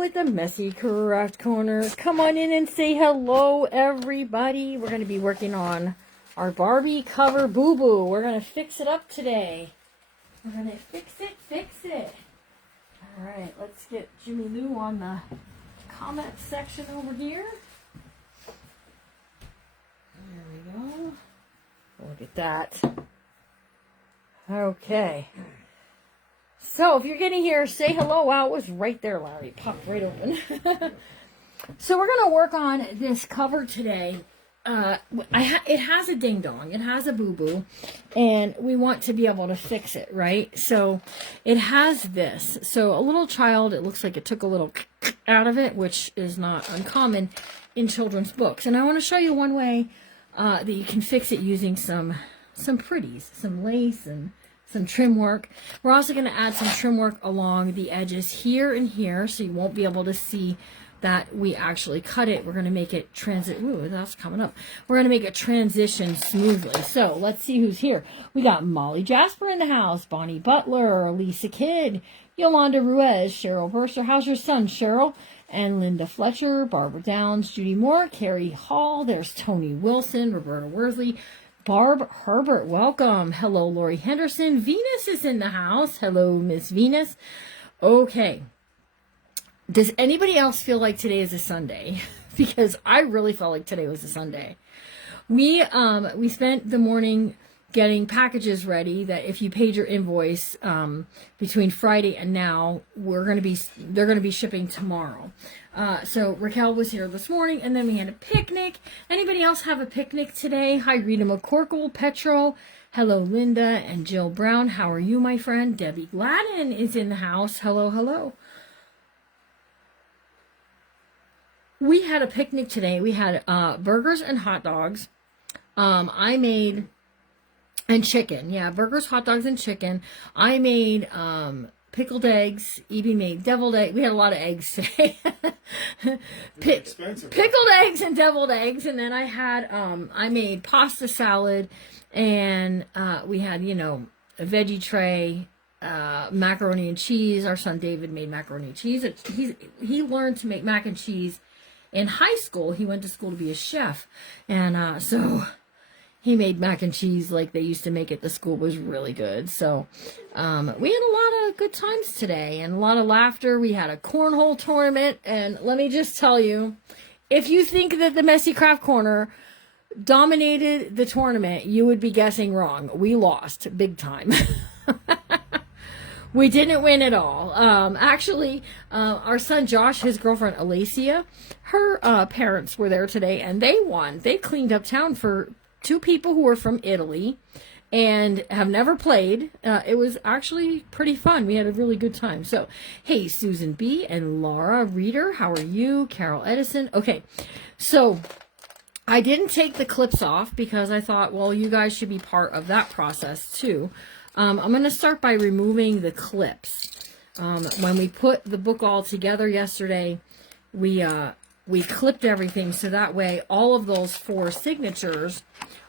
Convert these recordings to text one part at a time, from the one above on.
you at the Messy Craft Corner. Come on in and say hello, everybody. We're going to be working on our Barbie cover boo-boo. We're going to fix it up today. We're going to fix it. All right, let's get Jimmy Lou on the comment section over here. There we go. Look at that. Okay. So, if you're getting here, say hello. Wow, it was right there, Larry. Popped right open. So, we're going to work on this cover today. It has a ding-dong. It has a boo-boo. And we want to be able to fix it, right? So, it has this. So, a little child, it looks like it took a little out of it, which is not uncommon in children's books. And I want to show you one way that you can fix it using some pretties, some lace and some trim work. We're also going to add some trim work along the edges here and here, so you won't be able to see that we actually cut it. We're going to make it ooh, that's coming up. We're going to make it transition smoothly. So let's see who's here. We got Molly Jasper in the house, Bonnie Butler, Lisa Kidd, Yolanda Ruiz, Cheryl Burster. How's your son, Cheryl? And Linda Fletcher, Barbara Downs, Judy Moore, Carrie Hall. There's Tony Wilson, Roberta Worthley, Barb Herbert, welcome. Hello, Lori Henderson. Venus is in the house. Hello, Miss Venus. Okay. Does anybody else feel like today is a Sunday? Because I really felt like today was a Sunday. We spent the morning getting packages ready that if you paid your invoice between Friday and now, they're going to be shipping tomorrow. So Raquel was here this morning, and then we had a picnic. Anybody else have a picnic today? Hi, Rita McCorkle, Petro. Hello, Linda and Jill Brown. How are you, my friend? Debbie Gladden is in the house. Hello, hello. We had a picnic today. We had burgers and hot dogs. I made... And chicken. Yeah, burgers, hot dogs, and chicken. I made pickled eggs. Evie made deviled eggs. We had a lot of eggs today. Pickled eggs and deviled eggs. And then I had, I made pasta salad. And we had, a veggie tray, macaroni and cheese. Our son David made macaroni and cheese. He learned to make mac and cheese in high school. He went to school to be a chef. And so... he made mac and cheese like they used to make at the school. It was really good. So we had a lot of good times today and a lot of laughter. We had a cornhole tournament. And let me just tell you, if you think that the Messy Craft Corner dominated the tournament, you would be guessing wrong. We lost big time. We didn't win at all. Actually, our son Josh, his girlfriend Alacia, her parents were there today and they won. They cleaned up town for two people who were from Italy and have never played. It was actually pretty fun. We had a really good time. So, hey, Susan B. and Laura Reeder, how are you? Carol Edison. Okay, so I didn't take the clips off because I thought, well, you guys should be part of that process too. I'm going to start by removing the clips. When we put the book all together yesterday, we clipped everything so that way all of those 4 signatures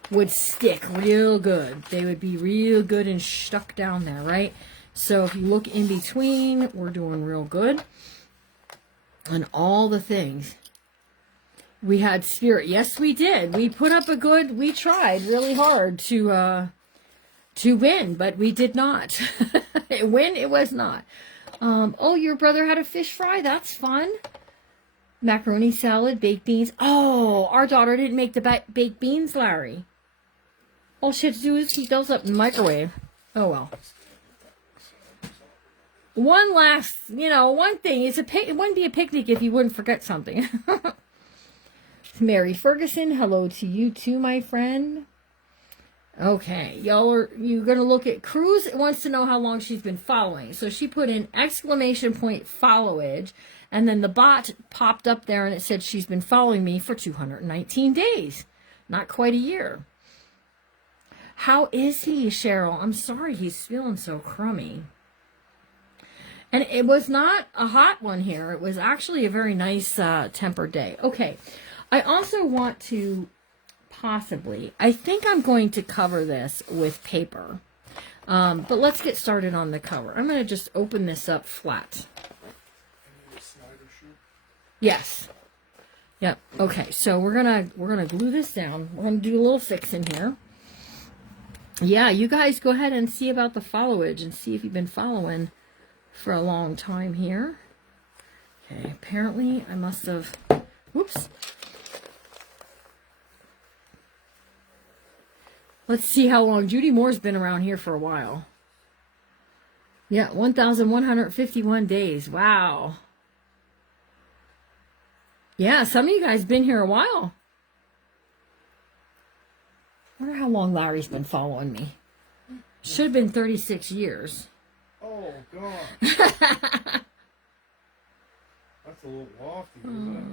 would stick real good. They would be real good and stuck down there, right? So if you look in between, we're doing real good. And all the things. We had spirit. Yes, we did. We put up we tried really hard to win, but we did not. Win, it was not. Oh, your brother had a fish fry. That's fun. Macaroni salad, baked beans. Oh, our daughter didn't make the baked beans, Larry. All she had to do is heat those up in the microwave. Oh, well. One last, one thing. It wouldn't be a picnic if you wouldn't forget something. Mary Ferguson, hello to you too, my friend. Okay, you're going to look at Cruz. Wants to know how long she's been following. So she put in ! followage. And then the bot popped up there and it said she's been following me for 219 days. Not quite a year. How is he, Cheryl? I'm sorry he's feeling so crummy. And it was not a hot one here. It was actually a very nice tempered day. Okay, I also want to I think I'm going to cover this with paper. But let's get started on the cover. I'm going to just open this up flat. Yes. Yep. Okay, so we're gonna glue this down. We're gonna do a little fixing here. Yeah, you guys go ahead and see about the followage and see if you've been following for a long time here. Okay, apparently I must have, whoops. Let's see how long. Judy Moore's been around here for a while. Yeah, 1,151 days. Wow. Yeah, some of you guys been here a while. I wonder how long Larry's been following me. Should have been 36 years. Oh, God. That's a little lofty, isn't it?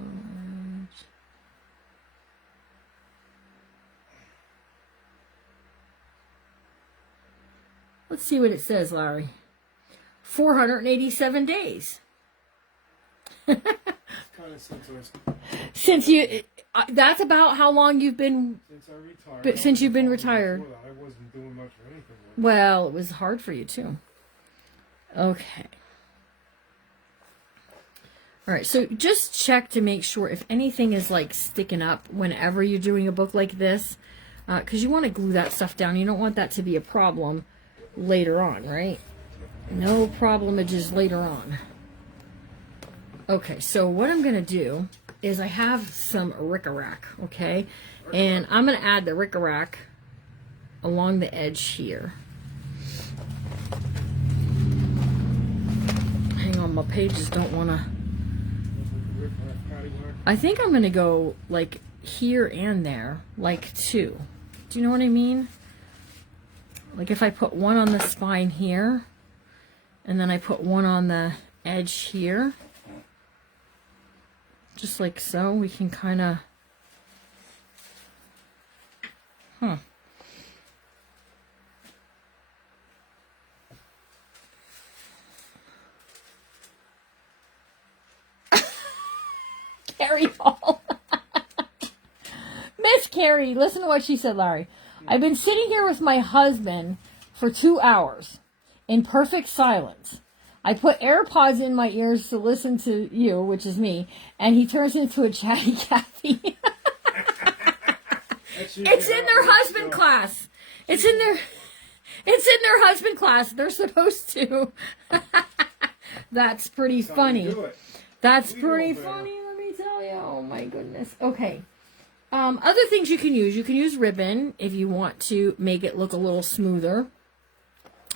Let's see what it says, Larry. 487 days. Kind of Since you, that's about how long you've been. Since I retired. But since you've been retired. I wasn't doing much of anything. Well, it was hard for you too. Okay. All right, so just check to make sure if anything is like sticking up whenever you're doing a book like this, because you want to glue that stuff down. You don't want that to be a problem later on, right? No problemages later on. Okay, so what I'm going to do is I have some rickrack, okay? And I'm going to add the rickrack along the edge here. Hang on, my pages don't want to... I think I'm going to go like here and there, like two. Do you know what I mean? Like if I put one on the spine here, and then I put one on the edge here, just like so, we can kind of, Carrie Hall. Miss Carrie, listen to what she said, Larry. I've been sitting here with my husband for 2 hours in perfect silence. I put AirPods in my ears to listen to you, which is me, and he turns into a chatty Cathy. It's in their husband class. It's in their husband class. They're supposed to. That's pretty funny. That's pretty funny, let me tell you. Oh my goodness. Okay. Other things you can use ribbon if you want to make it look a little smoother.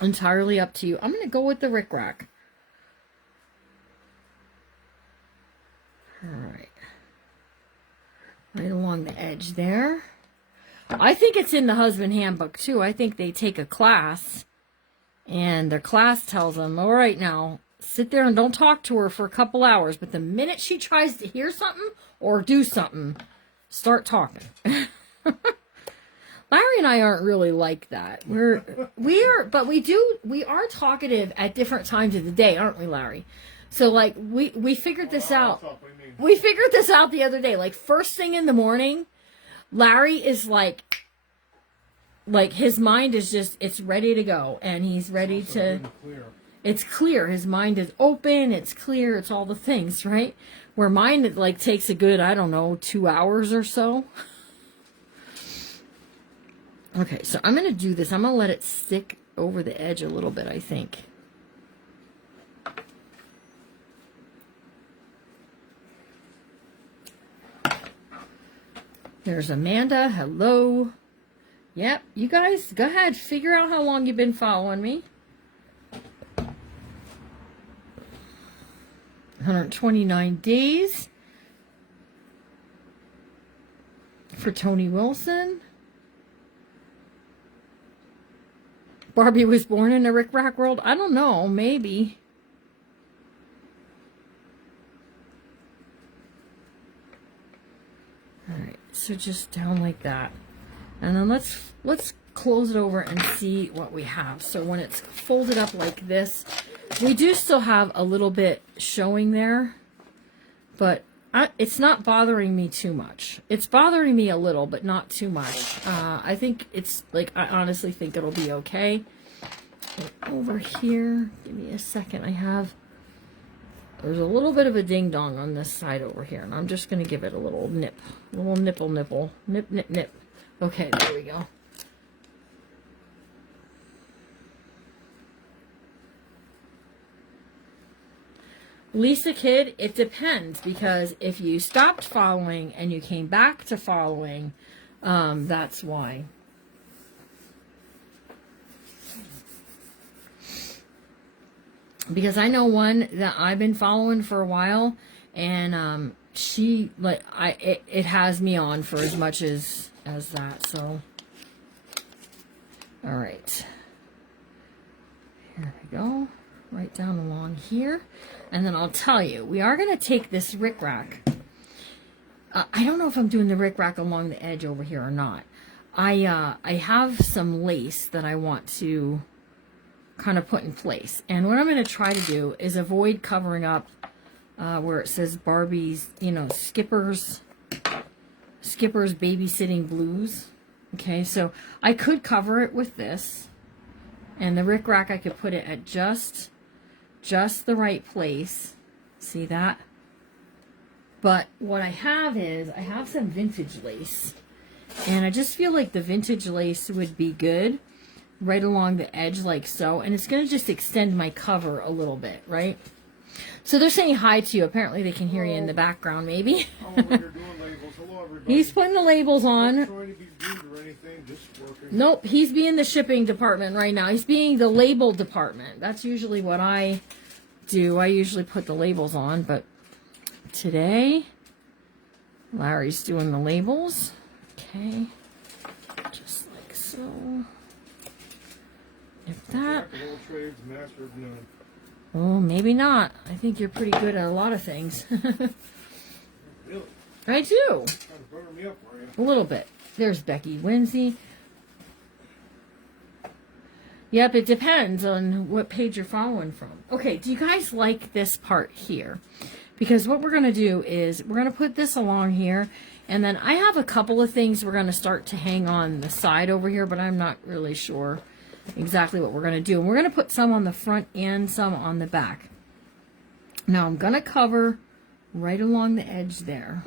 Entirely up to you. I'm going to go with the rickrack. Alright. Right along the edge there. I think it's in the husband handbook too. I think they take a class and their class tells them, all right, now sit there and don't talk to her for a couple hours, but the minute she tries to hear something or do something, start talking. Larry and I aren't really like that. We are talkative at different times of the day, aren't we, Larry? So like we figured this out. We figured this out the other day. Like first thing in the morning, Larry is like his mind is just, it's ready to go, and he's ready to. It's clear. His mind is open. It's clear. It's all the things, right? Where mine, it like takes a good, I don't know, 2 hours or so. Okay, so I'm going to do this. I'm going to let it stick over the edge a little bit, I think. There's Amanda. Hello. Yep, you guys, go ahead. Figure out how long you've been following me. 129 days for Tony Wilson. Barbie was born in a rickrack world. I don't know, maybe. All right, so just down like that, and then let's close it over and see what we have. So when it's folded up like this, we do still have a little bit showing there, but it's not bothering me too much. It's bothering me a little, but not too much. I think it's like, I honestly think it'll be okay. Over here, give me a second. I have There's a little bit of a ding-dong on this side over here, and I'm just going to give it a little nip. A little nipple. Nip, nip, nip. Okay, there we go. Lisa Kid, it depends, because if you stopped following and you came back to following, that's why. Because I know one that I've been following for a while, and she, like, it has me on for as much as that. So, all right, here we go, right down along here. And then I'll tell you, we are going to take this rickrack. I don't know if I'm doing the rickrack along the edge over here or not. I have some lace that I want to kind of put in place. And what I'm going to try to do is avoid covering up where it says Barbie's, you know, Skipper's Babysitting Blues. Okay, so I could cover it with this. And the rickrack, I could put it at just the right place. See that? But what I have is, I have some vintage lace. And I just feel like the vintage lace would be good right along the edge like so. And it's going to just extend my cover a little bit, right? So they're saying hi to you. Apparently they can hear you in the background, maybe. Oh, you're doing labels. Hello, everybody. He's putting the labels on. Not trying to be rude or anything, just working. Nope, he's being the shipping department right now. He's being the label department. That's usually what I do. I usually put the labels on, but today Larry's doing the labels. Okay, just like so. If that. Jack of all trades, master of none. Oh, maybe not. I think you're pretty good at a lot of things. Really? I do. Kind of burn me up, are you? A little bit. There's Becky Winsey. Yep, it depends on what page you're following from. Okay, do you guys like this part here? Because what we're going to do is we're going to put this along here. And then I have a couple of things we're going to start to hang on the side over here, but I'm not really sure exactly what we're going to do. And we're going to put some on the front and some on the back. Now I'm going to cover right along the edge there.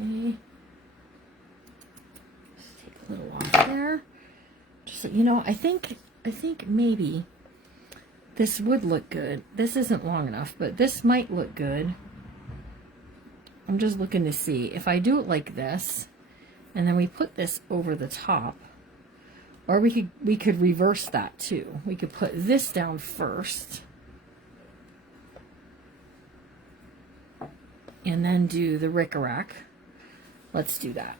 Okay. Just take a little off there. Just so, you know, I think maybe this would look good. This isn't long enough, but this might look good. I'm just looking to see if I do it like this, and then we put this over the top, or we could reverse that too. We could put this down first, and then do the rickrack. Let's do that.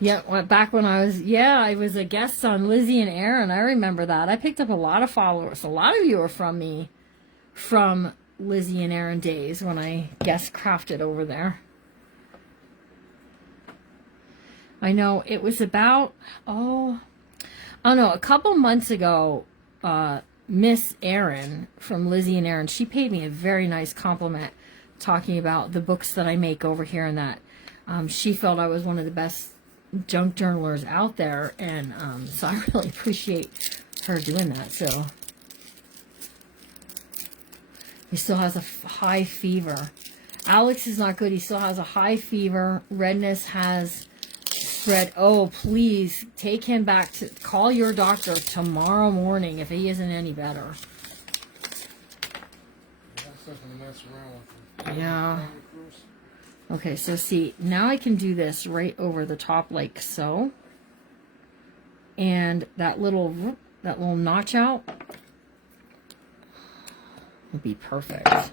Yeah, back when I was a guest on Lizzie and Aaron. I remember that. I picked up a lot of followers. A lot of you are from me, from Lizzie and Aaron days when I guest crafted over there. I know it was about, I don't know, a couple months ago, Miss Aaron from Lizzie and Aaron, she paid me a very nice compliment talking about the books that I make over here, and that she felt I was one of the best junk journalers out there, and so I really appreciate her doing that. So he still has a high fever. Alex is not good. He still has a high fever. Redness has spread. Oh, please take him back to, call your doctor tomorrow morning if he isn't any better. That's not gonna mess around with him. Yeah. Okay, so see, now I can do this right over the top like so. And that little notch out would be perfect.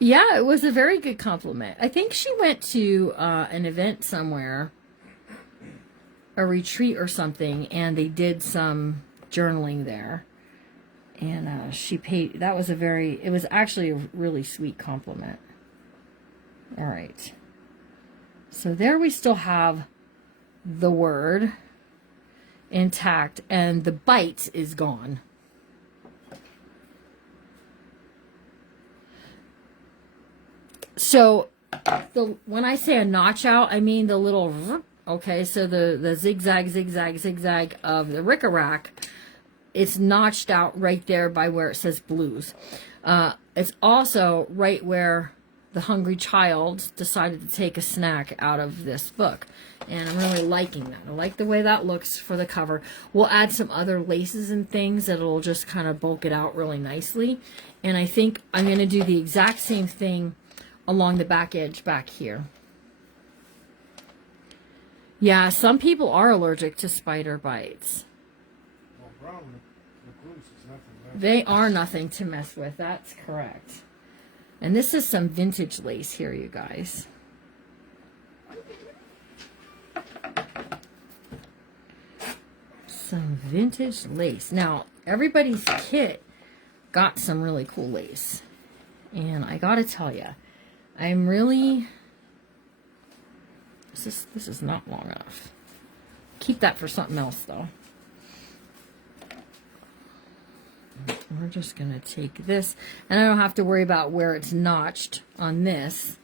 Yeah, it was a very good compliment. I think she went to an event somewhere, a retreat or something, and they did some journaling there. And she paid, that was it was actually a really sweet compliment. All right. So there we still have the word intact, and the bite is gone. So when I say a notch out, I mean the little, okay, so the zigzag, zigzag, zigzag of the rickrack, it's notched out right there by where it says blues. It's also right where the hungry child decided to take a snack out of this book. And I'm really liking that. I like the way that looks for the cover. We'll add some other laces and things that'll just kind of bulk it out really nicely. And I think I'm going to do the exact same thing along the back edge back here. Yeah, some people are allergic to spider bites. Well, brown recluse is nothing. They are nothing to mess with. That's correct. And this is some vintage lace here, you guys. Some vintage lace. Now, everybody's kit got some really cool lace. And I gotta tell you, I'm really... This is not long enough. Keep that for something else, though. We're just going to take this, and I don't have to worry about where it's notched on this.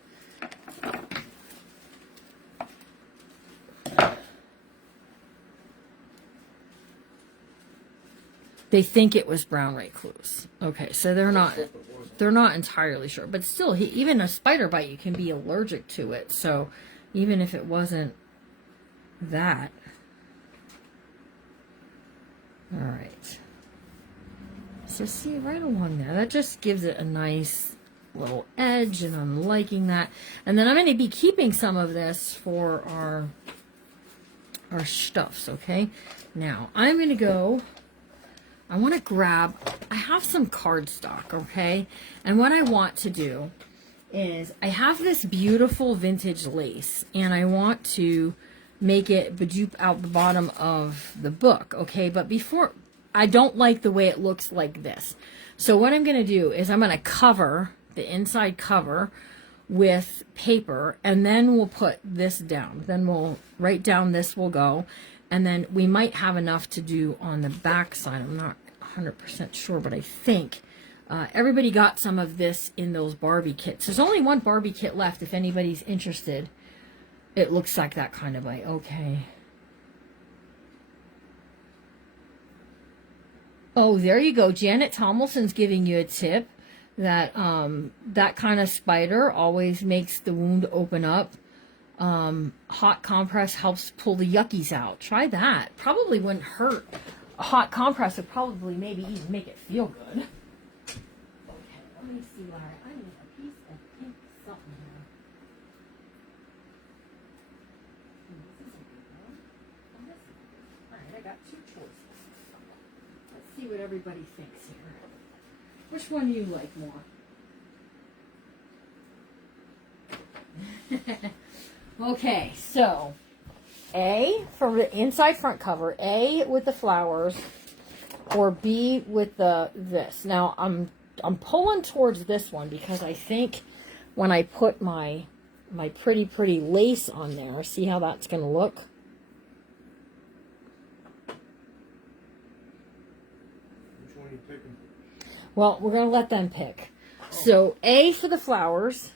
They think it was brown recluse. Okay, so they're not entirely sure, but still, even a spider bite, you can be allergic to it. So even if it wasn't that, all right. So see, right along there, that just gives it a nice little edge, and I'm liking that. And then I'm going to be keeping some of this for our stuffs, okay? Now, I'm going to go, I want to grab, I have some cardstock, okay? And what I want to do is, I have this beautiful vintage lace, and I want to make it bedupe out the bottom of the book, okay? But before... I don't like the way it looks like this. So what I'm going to do is I'm going to cover the inside cover with paper, and then we'll put this down. Then we'll write down this will go, and then we might have enough to do on the back side. I'm not 100% sure, but I think everybody got some of this in those Barbie kits. There's only one Barbie kit left if anybody's interested. It looks like that kind of way. Okay. Oh, there you go. Janet Tomlinson's giving you a tip that that kind of spider always makes the wound open up. Hot compress helps pull the yuckies out. Try that. Probably wouldn't hurt. A hot compress would probably maybe even make it feel good. Okay, let me see, Larry. I need a piece of pink something here. This is a good one. And this is a good one. All right, I got two choices. Let's see what everybody thinks here. Which one do you like more? Okay, so A for the inside front cover, A with the flowers, or B with the this. Now I'm pulling towards this one because I think when I put my pretty lace on there, see how that's going to look? Well, we're going to let them pick. So, A for the flowers,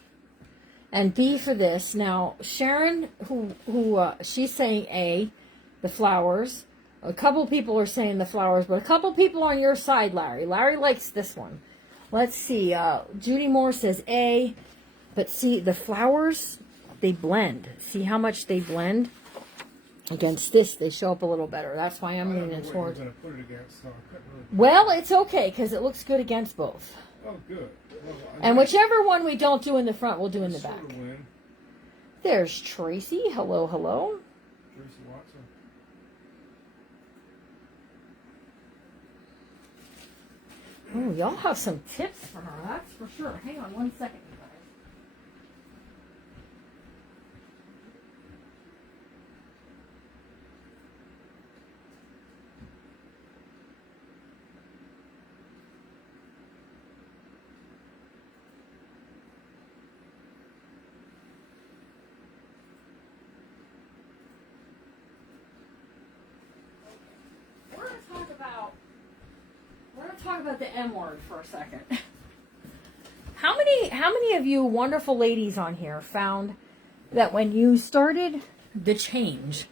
and B for this. Now, Sharon, she's saying A, the flowers. A couple people are saying the flowers, but a couple people on your side, Larry. Larry likes this one. Let's see. Judy Moore says A, but see, the flowers, they blend. See how much they blend? Against this, they show up a little better. That's why I'm leaning towards. Well, it's okay because it looks good against both. Oh, good. Well, and whichever one we don't do in the front, we'll do in the back. There's Tracy. Hello, hello. Tracy Watson. Oh, y'all have some tips for her. That's for sure. Hang on one second. We're going to talk about the M word for a second. How many many of you wonderful ladies on here found that when you started the change,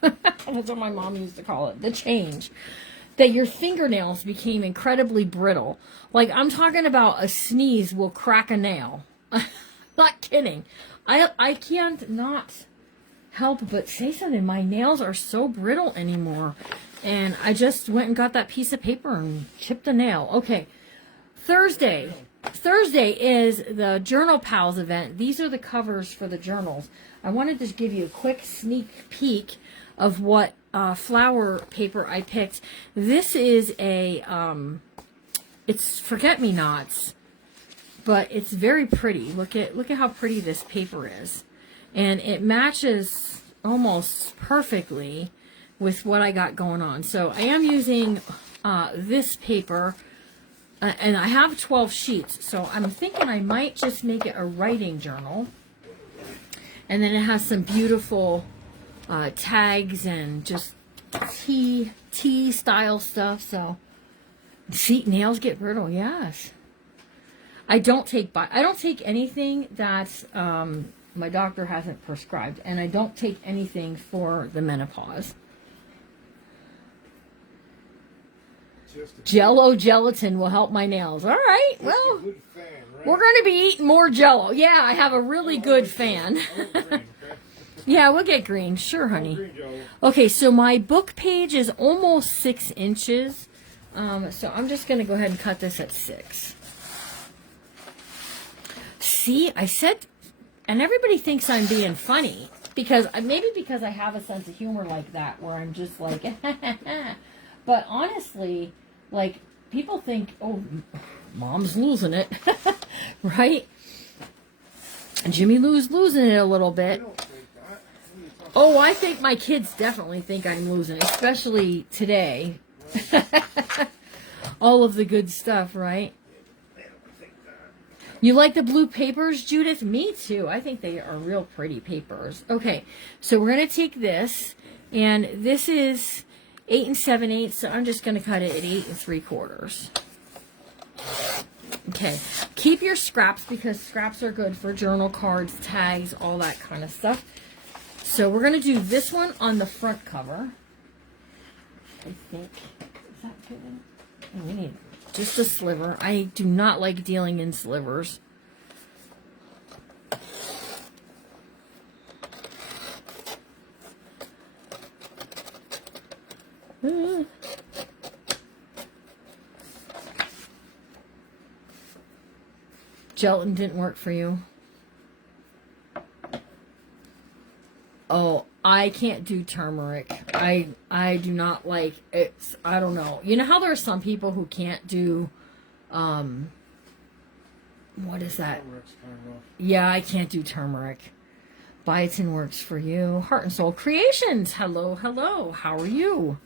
that's what my mom used to call it, the change, that your fingernails became incredibly brittle? Like, I'm talking about a sneeze will crack a nail. Not kidding. I can't not help but say something. My nails are so brittle anymore. And I just went and got that piece of paper and chipped a nail. Okay. Thursday is the Journal Pals event. These are the covers for the journals. I wanted to give you a quick sneak peek of what flower paper I picked. This is a, it's Forget-Me-Nots, but it's very pretty. Look at how pretty this paper is. And it matches almost perfectly with what I got going on. So I am using this paper, and I have 12 sheets. So I'm thinking I might just make it a writing journal. And then it has some beautiful tags and just tea style stuff. So, see, nails get brittle. Yes. I don't take anything that's my doctor hasn't prescribed, and I don't take anything for the menopause. Jello gelatin will help my nails. All right. Well, fan, right? we're going to be eating more Jello. Yeah, I have a really good fan. Yeah, we'll get green. Sure, honey. Okay, so my book page is almost 6 inches. So I'm just going to go ahead and cut this at 6. See, I said, and everybody thinks I'm being funny because maybe because I have a sense of humor like that, where I'm just like, but honestly, like, people think, oh, mom's losing it, right? Jimmy Lou's losing it a little bit. Oh, I think my kids definitely think I'm losing it, especially today. All of the good stuff, right? You like the blue papers, Judith? Me too. I think they are real pretty papers. Okay, so we're going to take this, and this is 8 7/8, so I'm just going to cut it at 8 3/4. Okay, keep your scraps because scraps are good for journal cards, tags, all that kind of stuff. So we're going to do this one on the front cover. I think. Is that good? Oh, we need just a sliver. I do not like dealing in slivers. Gelatin didn't work for you. Oh, I can't do turmeric. I do not like it. I don't know. You know how there are some people who can't do, what is that? Turmeric's kind of rough. Yeah, I can't do turmeric. Biotin works for you. Heart and Soul Creations. Hello, hello. How are you?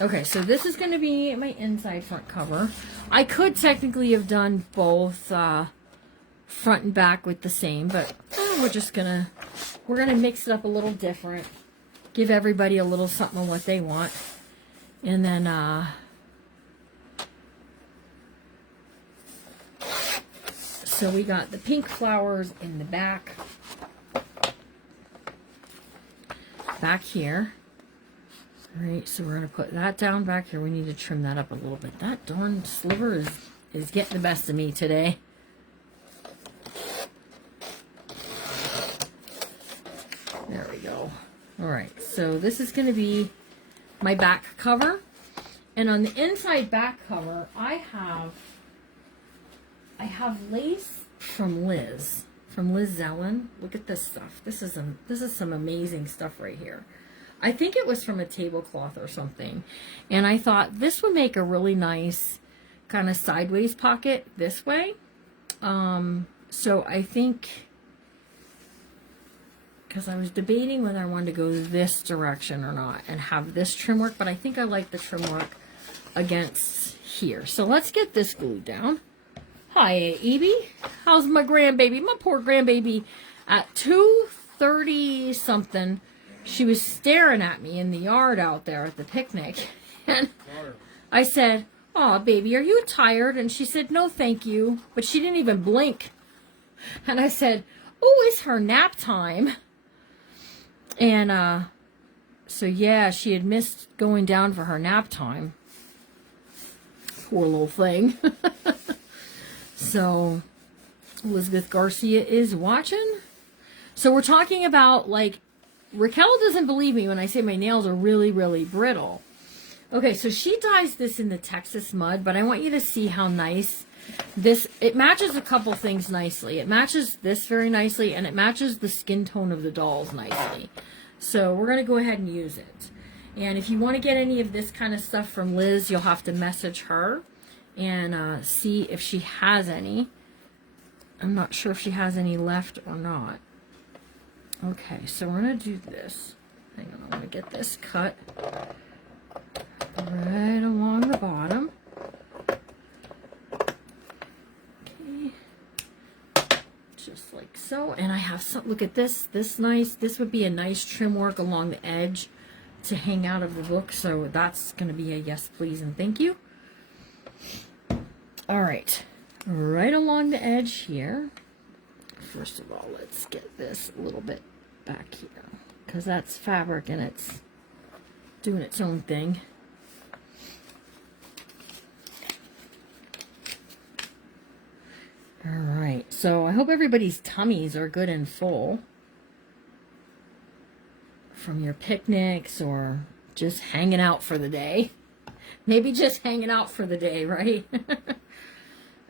Okay, so this is going to be my inside front cover. I could technically have done both front and back with the same, but we're gonna mix it up a little different. Give everybody a little something of what they want. And then so we got the pink flowers in the back here. All right, so we're going to put that down back here. We need to trim that up a little bit. That darn sliver is getting the best of me today. There we go. All right, so this is going to be my back cover. And on the inside back cover, I have lace from Liz Zellen. Look at this stuff. This is some amazing stuff right here. I think it was from a tablecloth or something. And I thought this would make a really nice kind of sideways pocket this way. So I think, because I was debating whether I wanted to go this direction or not and have this trim work, but I think I like the trim work against here. So let's get this glued down. Hi, Evie. How's my grandbaby? My poor grandbaby. At 2:30 something, she was staring at me in the yard out there at the picnic. And I said, "Aw, baby, are you tired?" And she said, "No, thank you." But she didn't even blink And I said, oh, it's her nap time. And so yeah, she had missed going down for her nap time. Poor little thing. So Elizabeth Garcia is watching. So we're talking about, like, Raquel doesn't believe me when I say my nails are really, really brittle. Okay, so she dyes this in the Texas mud, but I want you to see how nice this, it matches a couple things nicely. It matches this very nicely, and it matches the skin tone of the dolls nicely. So we're going to go ahead and use it. And if you want to get any of this kind of stuff from Liz, you'll have to message her and see if she has any. I'm not sure if she has any left or not. Okay, so we're going to do this. Hang on, I'm going to get this cut right along the bottom. Okay. Just like so. And I have some, look at this, this would be a nice trim work along the edge to hang out of the book. So that's going to be a yes, please, and thank you. All right, right along the edge here. First of all, let's get this a little bit back here, because that's fabric and it's doing its own thing. All right, so I hope everybody's tummies are good and full from your picnics or just hanging out for the day. Maybe just hanging out for the day, right? All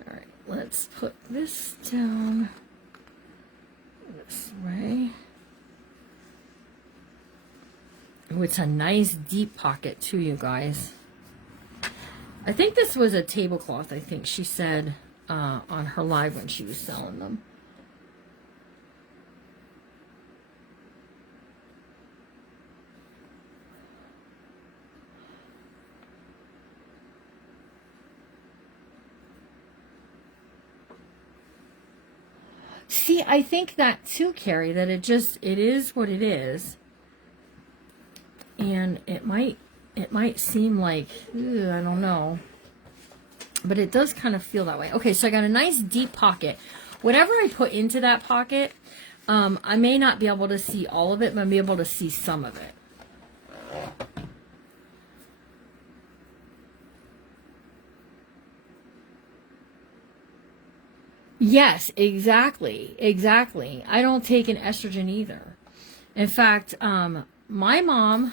right, let's put this down this way. Oh, it's a nice deep pocket too, you guys. I think this was a tablecloth, I think she said on her live when she was selling them. See, I think that too, Carrie, that it is what it is. And it might seem like, I don't know, but it does kind of feel that way. Okay, so I got a nice deep pocket. Whatever I put into that pocket, I may not be able to see all of it, but I'll be able to see some of it. Yes, exactly. I don't take an estrogen either. In fact, my mom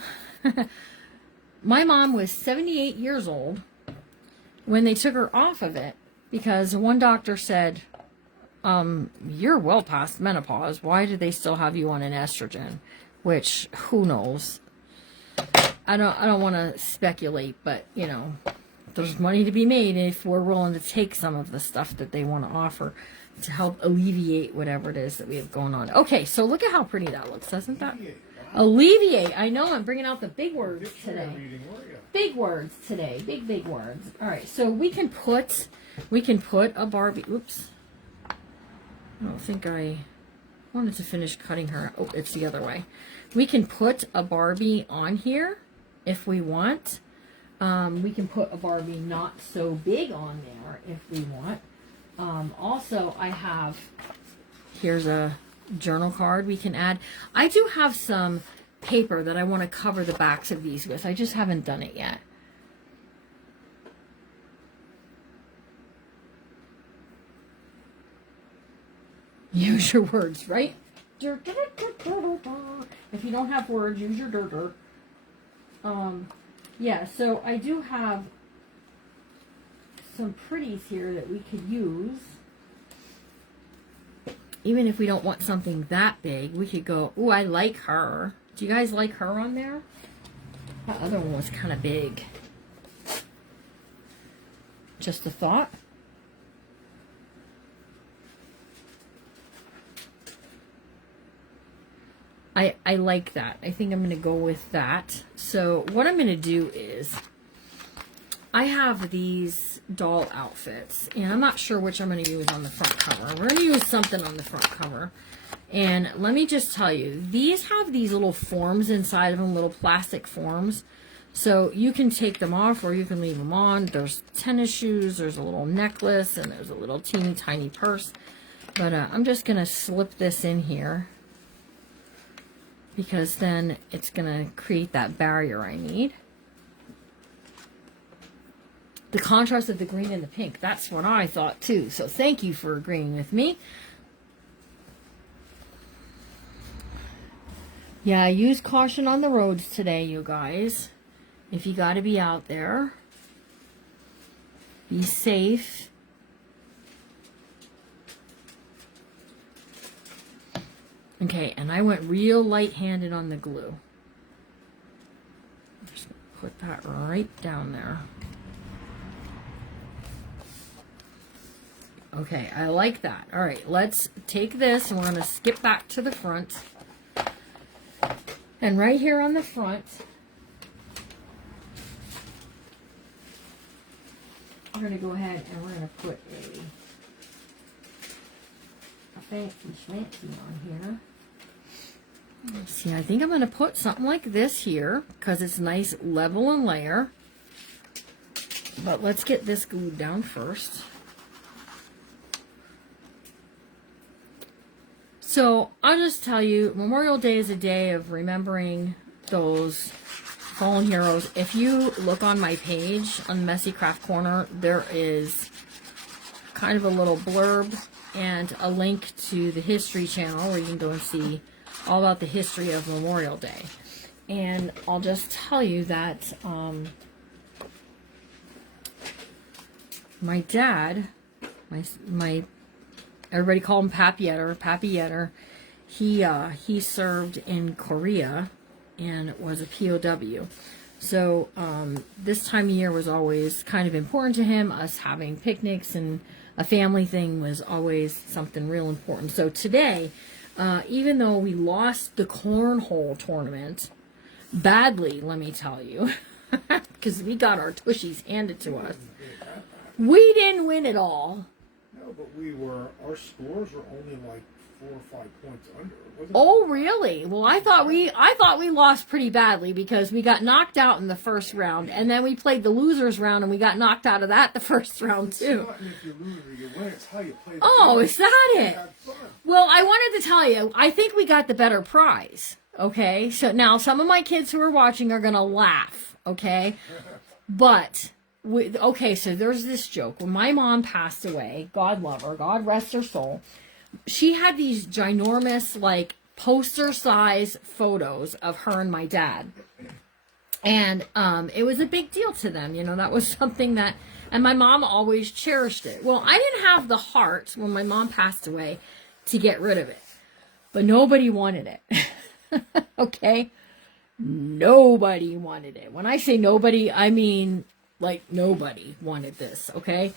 was 78 years old when they took her off of it, because one doctor said, you're well past menopause. Why do they still have you on an estrogen? Which, who knows? I don't want to speculate, but, you know, there's money to be made if we're willing to take some of the stuff that they want to offer to help alleviate whatever it is that we have going on. Okay, so look at how pretty that looks, doesn't that? Alleviate. I know, I'm bringing out the big words today. Big words today. Big words. All right, so we can put a Barbie. Oops. I don't think I wanted to finish cutting her. Oh, it's the other way. We can put a Barbie on here if we want. We can put a Barbie not so big on there if we want. Also, I have, here's a journal card we can add. I do have some paper that I want to cover the backs of these with. I just haven't done it yet. Use your words, right? If you don't have words, use your dirt. Yeah, so I do have some pretties here that we could use. Even if we don't want something that big, we could go, ooh, I like her. Do you guys like her on there? That other one was kind of big. Just a thought. I like that. I think I'm going to go with that. So what I'm going to do is, I have these doll outfits, and I'm not sure which I'm going to use on the front cover. We're going to use something on the front cover. And let me just tell you, these have these little forms inside of them, little plastic forms. So you can take them off or you can leave them on. There's tennis shoes, there's a little necklace, and there's a little teeny tiny purse. But I'm just going to slip this in here because then it's going to create that barrier I need. The contrast of the green and the pink, that's what I thought too. So thank you for agreeing with me. Yeah, use caution on the roads today, you guys. If you got to be out there, be safe. Okay, and I went real light-handed on the glue. I'm just going to put that right down there. Okay, I like that. All right, let's take this and we're going to skip back to the front. And right here on the front, we're going to go ahead and we're going to put a fancy schmancy on here. See, I think I'm going to put something like this here because it's nice, level and layer. But let's get this glued down first. So I'll just tell you, Memorial Day is a day of remembering those fallen heroes. If you look on my page on the Messy Craft Corner, there is kind of a little blurb and a link to the History Channel where you can go and see all about the history of Memorial Day. And I'll just tell you that my dad, my everybody called him Pappy Yetter. He served in Korea and was a POW. So this time of year was always kind of important to him. Us having picnics and a family thing was always something real important. So today, even though we lost the cornhole tournament badly, let me tell you, because we got our tushies handed to us, we didn't win it all. No, but our scores were only like 4 or 5 points under. Oh, really? Well, I thought we lost pretty badly because we got knocked out in the first round, and then we played the losers round, and we got knocked out of that the first round too. It's not if you lose or you win; it's how you play. Oh, is that it? Well, I wanted to tell you, I think we got the better prize. Okay, so now some of my kids who are watching are gonna laugh. Okay, but. Okay, so there's this joke. When my mom passed away, God love her, God rest her soul, she had these ginormous, like, poster-size photos of her and my dad. And it was a big deal to them. You know, that was something that... And my mom always cherished it. Well, I didn't have the heart, when my mom passed away, to get rid of it. But nobody wanted it. Okay? Nobody wanted it. When I say nobody, I mean... Like, nobody wanted this, okay?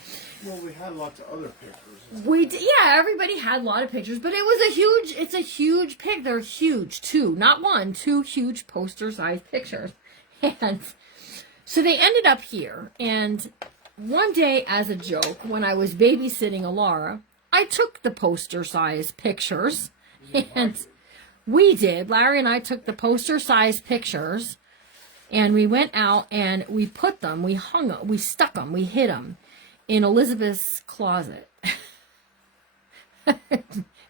Well, we had lots of other pictures. Yeah, everybody had a lot of pictures, but it's a huge pic. They're huge, not one, two huge poster-sized pictures. And so they ended up here, and one day, as a joke, when I was babysitting Alara, I took the poster-sized pictures, and we did. Larry and I took the poster-sized pictures, and we went out and we put them, we hung them, we stuck them, we hid them in Elizabeth's closet.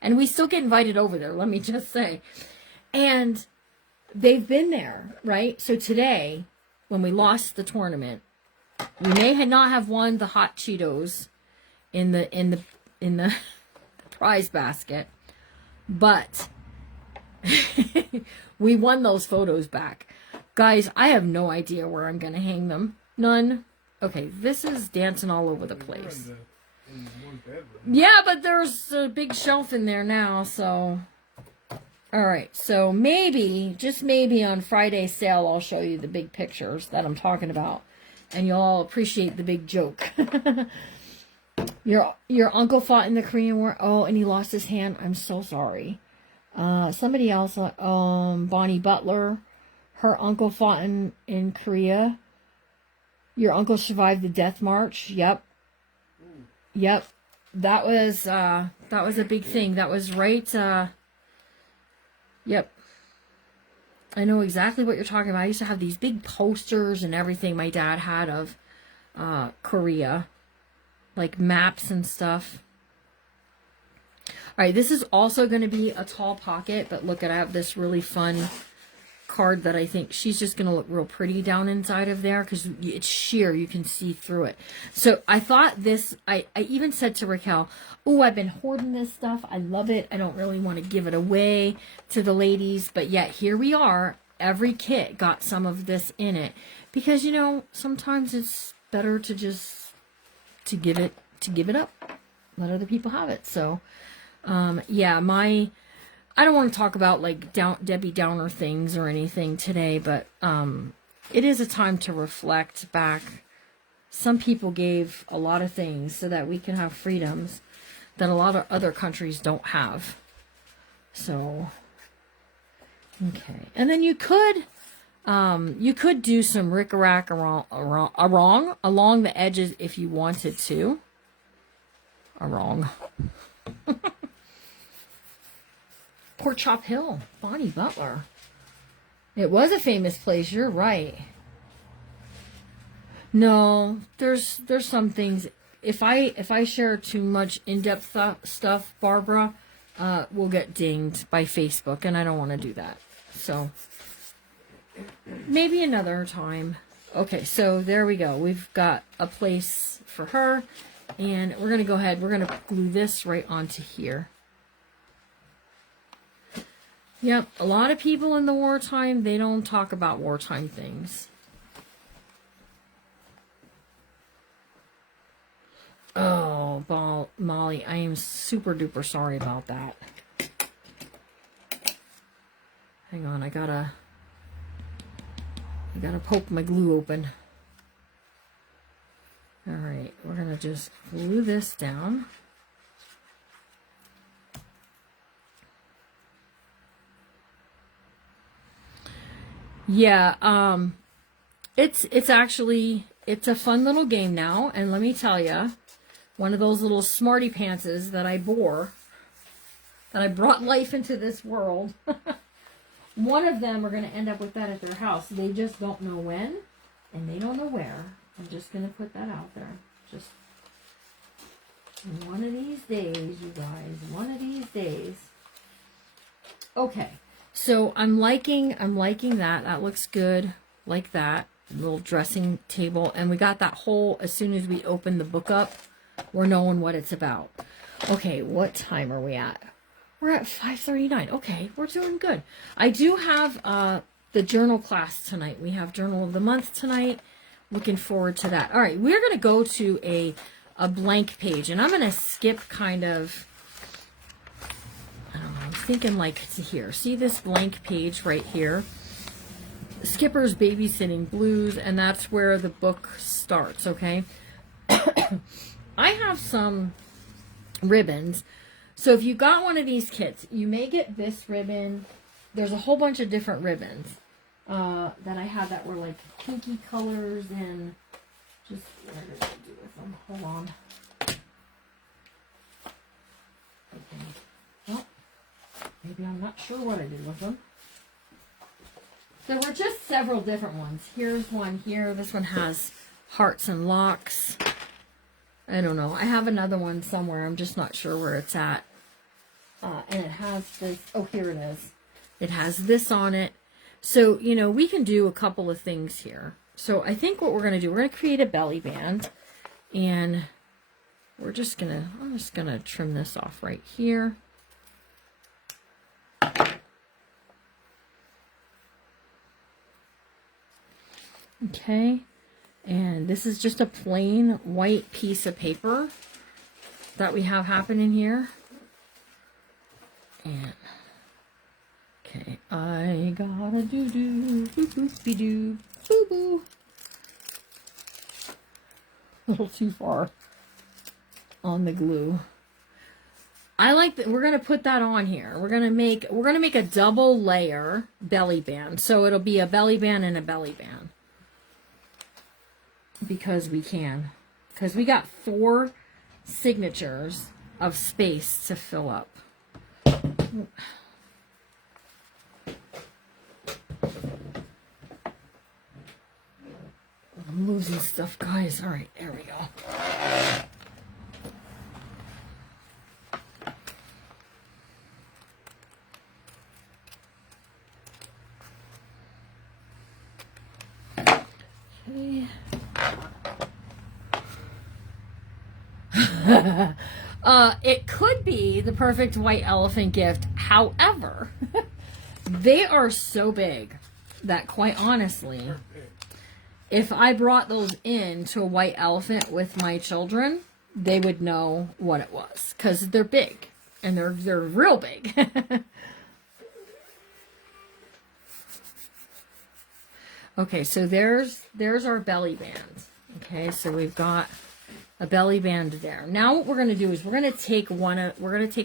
And we still get invited over there, let me just say. And they've been there, right? So today, when we lost the tournament, we may not have won the hot Cheetos in the prize basket, but we won those photos back. Guys, I have no idea where I'm going to hang them. None. Okay, this is dancing all over the place. In one bedroom. Yeah, but there's a big shelf in there now, so... Alright, so maybe, just maybe on Friday's sale, I'll show you the big pictures that I'm talking about. And you'll all appreciate the big joke. Your uncle fought in the Korean War. Oh, and he lost his hand. I'm so sorry. Somebody else, Bonnie Butler. Her uncle fought in Korea. Your uncle survived the death march. Yep. Yep. That was a big thing. That was right. Yep. I know exactly what you're talking about. I used to have these big posters and everything my dad had of Korea. Like maps and stuff. right, this is also going to be a tall pocket, but look, I have this really fun card that I think she's just going to look real pretty down inside of there because it's sheer. You can see through it. So I thought this, I even said to Raquel, oh, I've been hoarding this stuff. I love it. I don't really want to give it away to the ladies, but yet here we are. Every kit got some of this in it because, you know, sometimes it's better to just, to give it up. Let other people have it. So, yeah, I don't want to talk about like Debbie Downer things or anything today, but it is a time to reflect back. Some people gave a lot of things so that we can have freedoms that a lot of other countries don't have. So, okay. And then you could do some rick-a-rack along the edges if you wanted to. Pork Chop Hill, Bonnie Butler. It was a famous place, you're right. No, there's some things. If I share too much in-depth stuff, Barbara, we'll get dinged by Facebook, and I don't want to do that. So maybe another time. Okay, so there we go. We've got a place for her, and we're going to go ahead. We're going to glue this right onto here. Yep, a lot of people in the wartime, they don't talk about wartime things. Oh, Molly, I am super duper sorry about that. Hang on, I gotta poke my glue open. Alright, we're gonna just glue this down. Yeah, it's actually, it's a fun little game now, and let me tell you, one of those little smarty pantses that I bore, that I brought life into this world, one of them are going to end up with that at their house. They just don't know when, and they don't know where. I'm just going to put that out there. Just one of these days, you guys, one of these days. Okay. So I'm liking that. That looks good. Like that. Little dressing table. And we got that whole, as soon as we open the book up, we're knowing what it's about. Okay, what time are we at? We're at 5:39. Okay, we're doing good. I do have the journal class tonight. We have Journal of the Month tonight. Looking forward to that. All right, we're going to go to a blank page. And I'm going to skip kind of, I don't know, I'm thinking like to here. See this blank page right here? Skipper's Babysitting Blues, and that's where the book starts, okay? I have some ribbons. So if you got one of these kits, you may get this ribbon. There's a whole bunch of different ribbons that I had that were like pinky colors and just, what did I do with them? Hold on. Okay. Well, maybe I'm not sure what I did with them. There were just several different ones. Here's one here. This one has hearts and locks. I don't know. I have another one somewhere. I'm just not sure where it's at. And it has this. Oh, here it is. It has this on it. So, you know, we can do a couple of things here. So I think what we're going to do, we're going to create a belly band. And we're just going to, I'm just going to trim this off right here. Okay. And this is just a plain white piece of paper that we have happening here. And, okay, I gotta do-do, boop-boop-be-doo, boo-boo. A little too far on the glue. I like that. We're gonna put that on here. We're gonna make a double layer belly band. So it'll be a belly band and a belly band. Because we can. Because we got 4 signatures of space to fill up. I'm losing stuff, guys. All right, there we go. It could be the perfect white elephant gift. However, they are so big that quite honestly, if I brought those in to a white elephant with my children, they would know what it was because they're big and they're real big. Okay, so there's our belly band. Okay, so we've got a belly band there. Now what we're going to do is we're going to take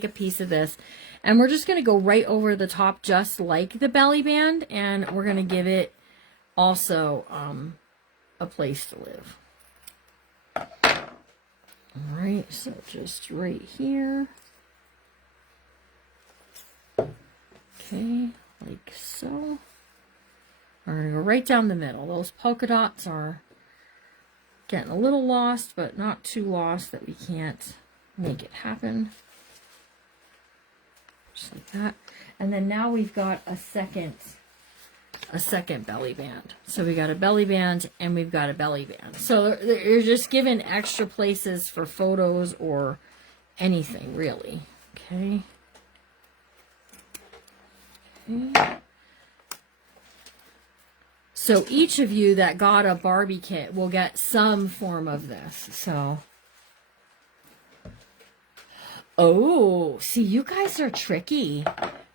a piece of this and we're just going to go right over the top just like the belly band, and we're going to give it also a place to live. All right, so just right here. Okay, like so. We're going to go right down the middle. Those polka dots are getting a little lost, but not too lost that we can't make it happen. Just like that. And then now we've got a second belly band. So we got a belly band and we've got a belly band. So you're just given extra places for photos or anything, really. Okay. Okay. So each of you that got a Barbie kit will get some form of this. So, oh, see, you guys are tricky.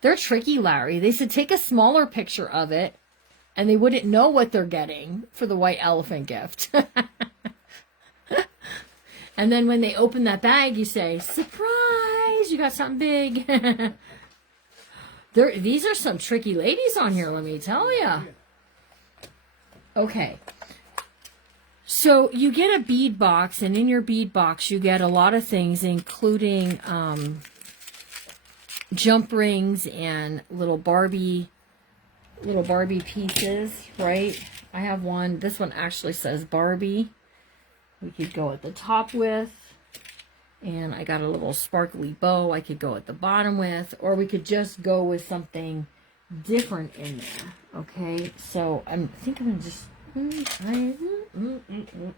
They're tricky, Larry. They said take a smaller picture of it and they wouldn't know what they're getting for the white elephant gift. And then when they open that bag, you say, surprise, you got something big. These are some tricky ladies on here, let me tell you. Okay, so you get a bead box, and in your bead box you get a lot of things, including jump rings and little Barbie pieces, right? I have one. This one actually says Barbie. We could go at the top with, and I got a little sparkly bow I could go at the bottom with, or we could just go with something different in there. Okay, so I think I'm gonna just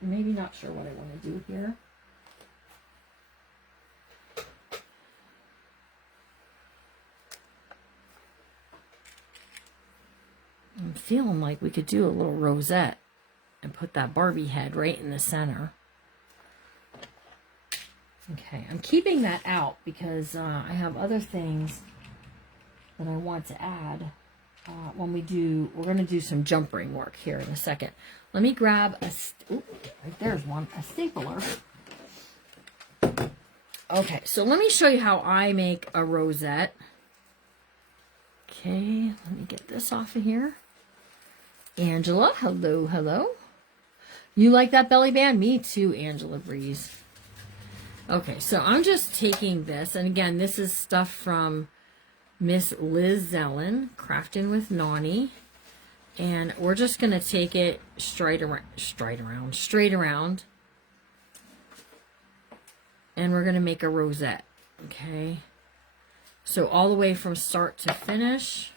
maybe not sure what I want to do here. I'm feeling like we could do a little rosette and put that Barbie head right in the center. Okay, I'm keeping that out because I have other things that I want to add when we're going to do some jump ring work here in a second. Let me grab right there's one, a stapler. Okay, so let me show you how I make a rosette. Okay, let me get this off of here. Angela, hello, hello. You like that belly band? Me too, Angela Breeze. Okay, so I'm just taking this, and again, this is stuff from Miss Liz Zellen, Crafting with Nani, and we're just going to take it straight around, and we're going to make a rosette, okay? So all the way from start to finish,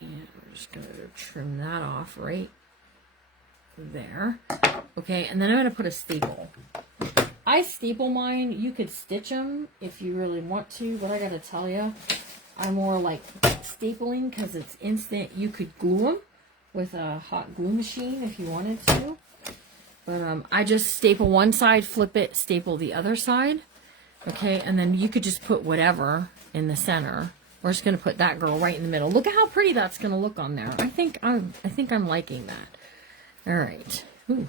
and we're just going to trim that off right there, okay? And then I'm going to put a staple. I staple mine. You could stitch them if you really want to, but I gotta tell you, I more like stapling because it's instant. You could glue them with a hot glue machine if you wanted to, but I just staple one side, flip it, staple the other side, okay, and then you could just put whatever in the center. We're just gonna put that girl right in the middle. Look at how pretty that's gonna look on there. I think I'm liking that. All right. Ooh.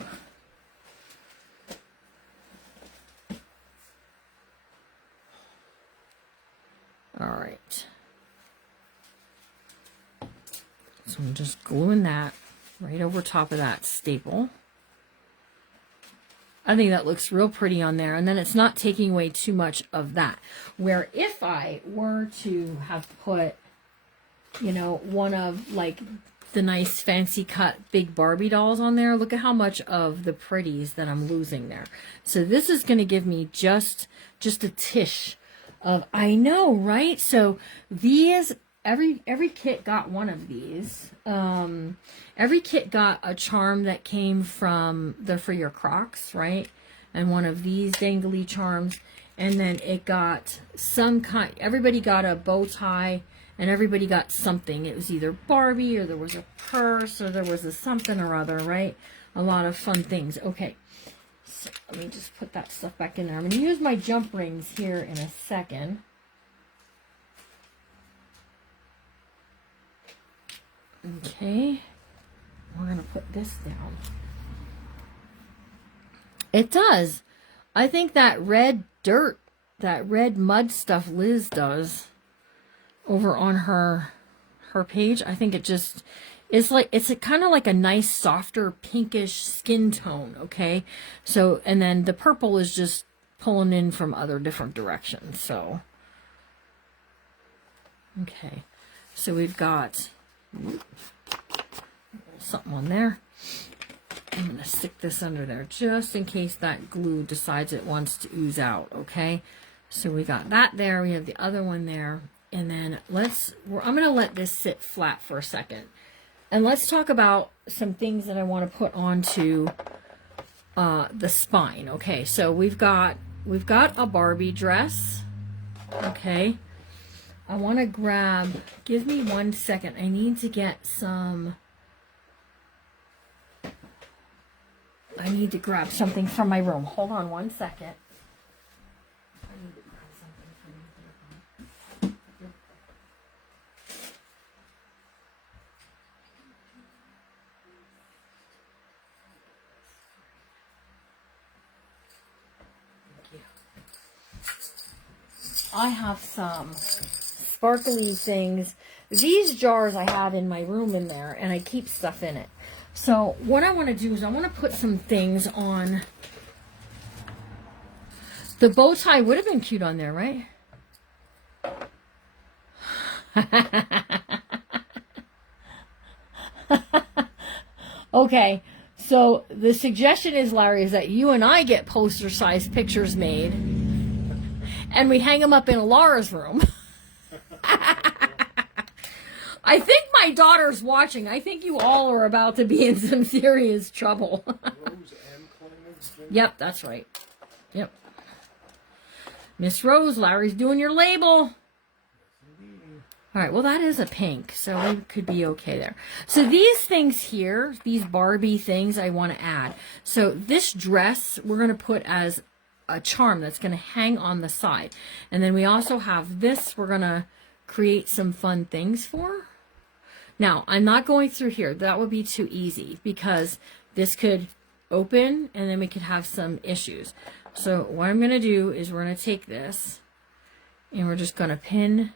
All right, so I'm just gluing that right over top of that staple. I think that looks real pretty on there, and then it's not taking away too much of that. Where if I were to have put, you know, one of like the nice fancy cut big Barbie dolls on there, look at how much of the pretties that I'm losing there. So this is going to give me just a tish of, I know, right? So these, every kit got one of these. Every kit got a charm that came from the For Your Crocs, right? and one of these dangly charms. And then it got some kind, everybody got a bow tie, and everybody got something. It was either Barbie, or there was a purse, or there was a something or other, right? A lot of fun things. Okay, so let me just put that stuff back in there. I'm going to use my jump rings here in a second. Okay, we're going to put this down. It does. I think that red dirt, that red mud stuff Liz does over on her page, I think it just is like, it's kind of like a nice softer pinkish skin tone. Okay, so, and then the purple is just pulling in from other different directions. So okay, so we've got something on there. I'm going to stick this under there just in case that glue decides it wants to ooze out. Okay, so we got that there. We have the other one there. And then I'm going to let this sit flat for a second. And let's talk about some things that I want to put onto the spine. Okay, so we've got a Barbie dress. Okay, I want to grab, give me 1 second. I need to get some, I need to grab something from my room. Hold on 1 second. I need to grab something from my room. I have some sparkly things. These jars I have in my room in there, and I keep stuff in it. So what I want to do is I want to put some things on. The bow tie would have been cute on there, right? Okay, so the suggestion is, Larry, is that you and I get poster-sized pictures made, and we hang them up in Laura's room. I think my daughter's watching. I think you all are about to be in some serious trouble. Rose and Clemens. Yep, that's right. Yep. Miss Rose, Larry's doing your label. All right, well, that is a pink, so we could be okay there. So these things here, these Barbie things, I want to add. So this dress, we're going to put as a charm that's going to hang on the side. And then we also have this we're going to create some fun things for. Now, I'm not going through here. That would be too easy because this could open and then we could have some issues. So what I'm going to do is we're going to take this and we're just going to pin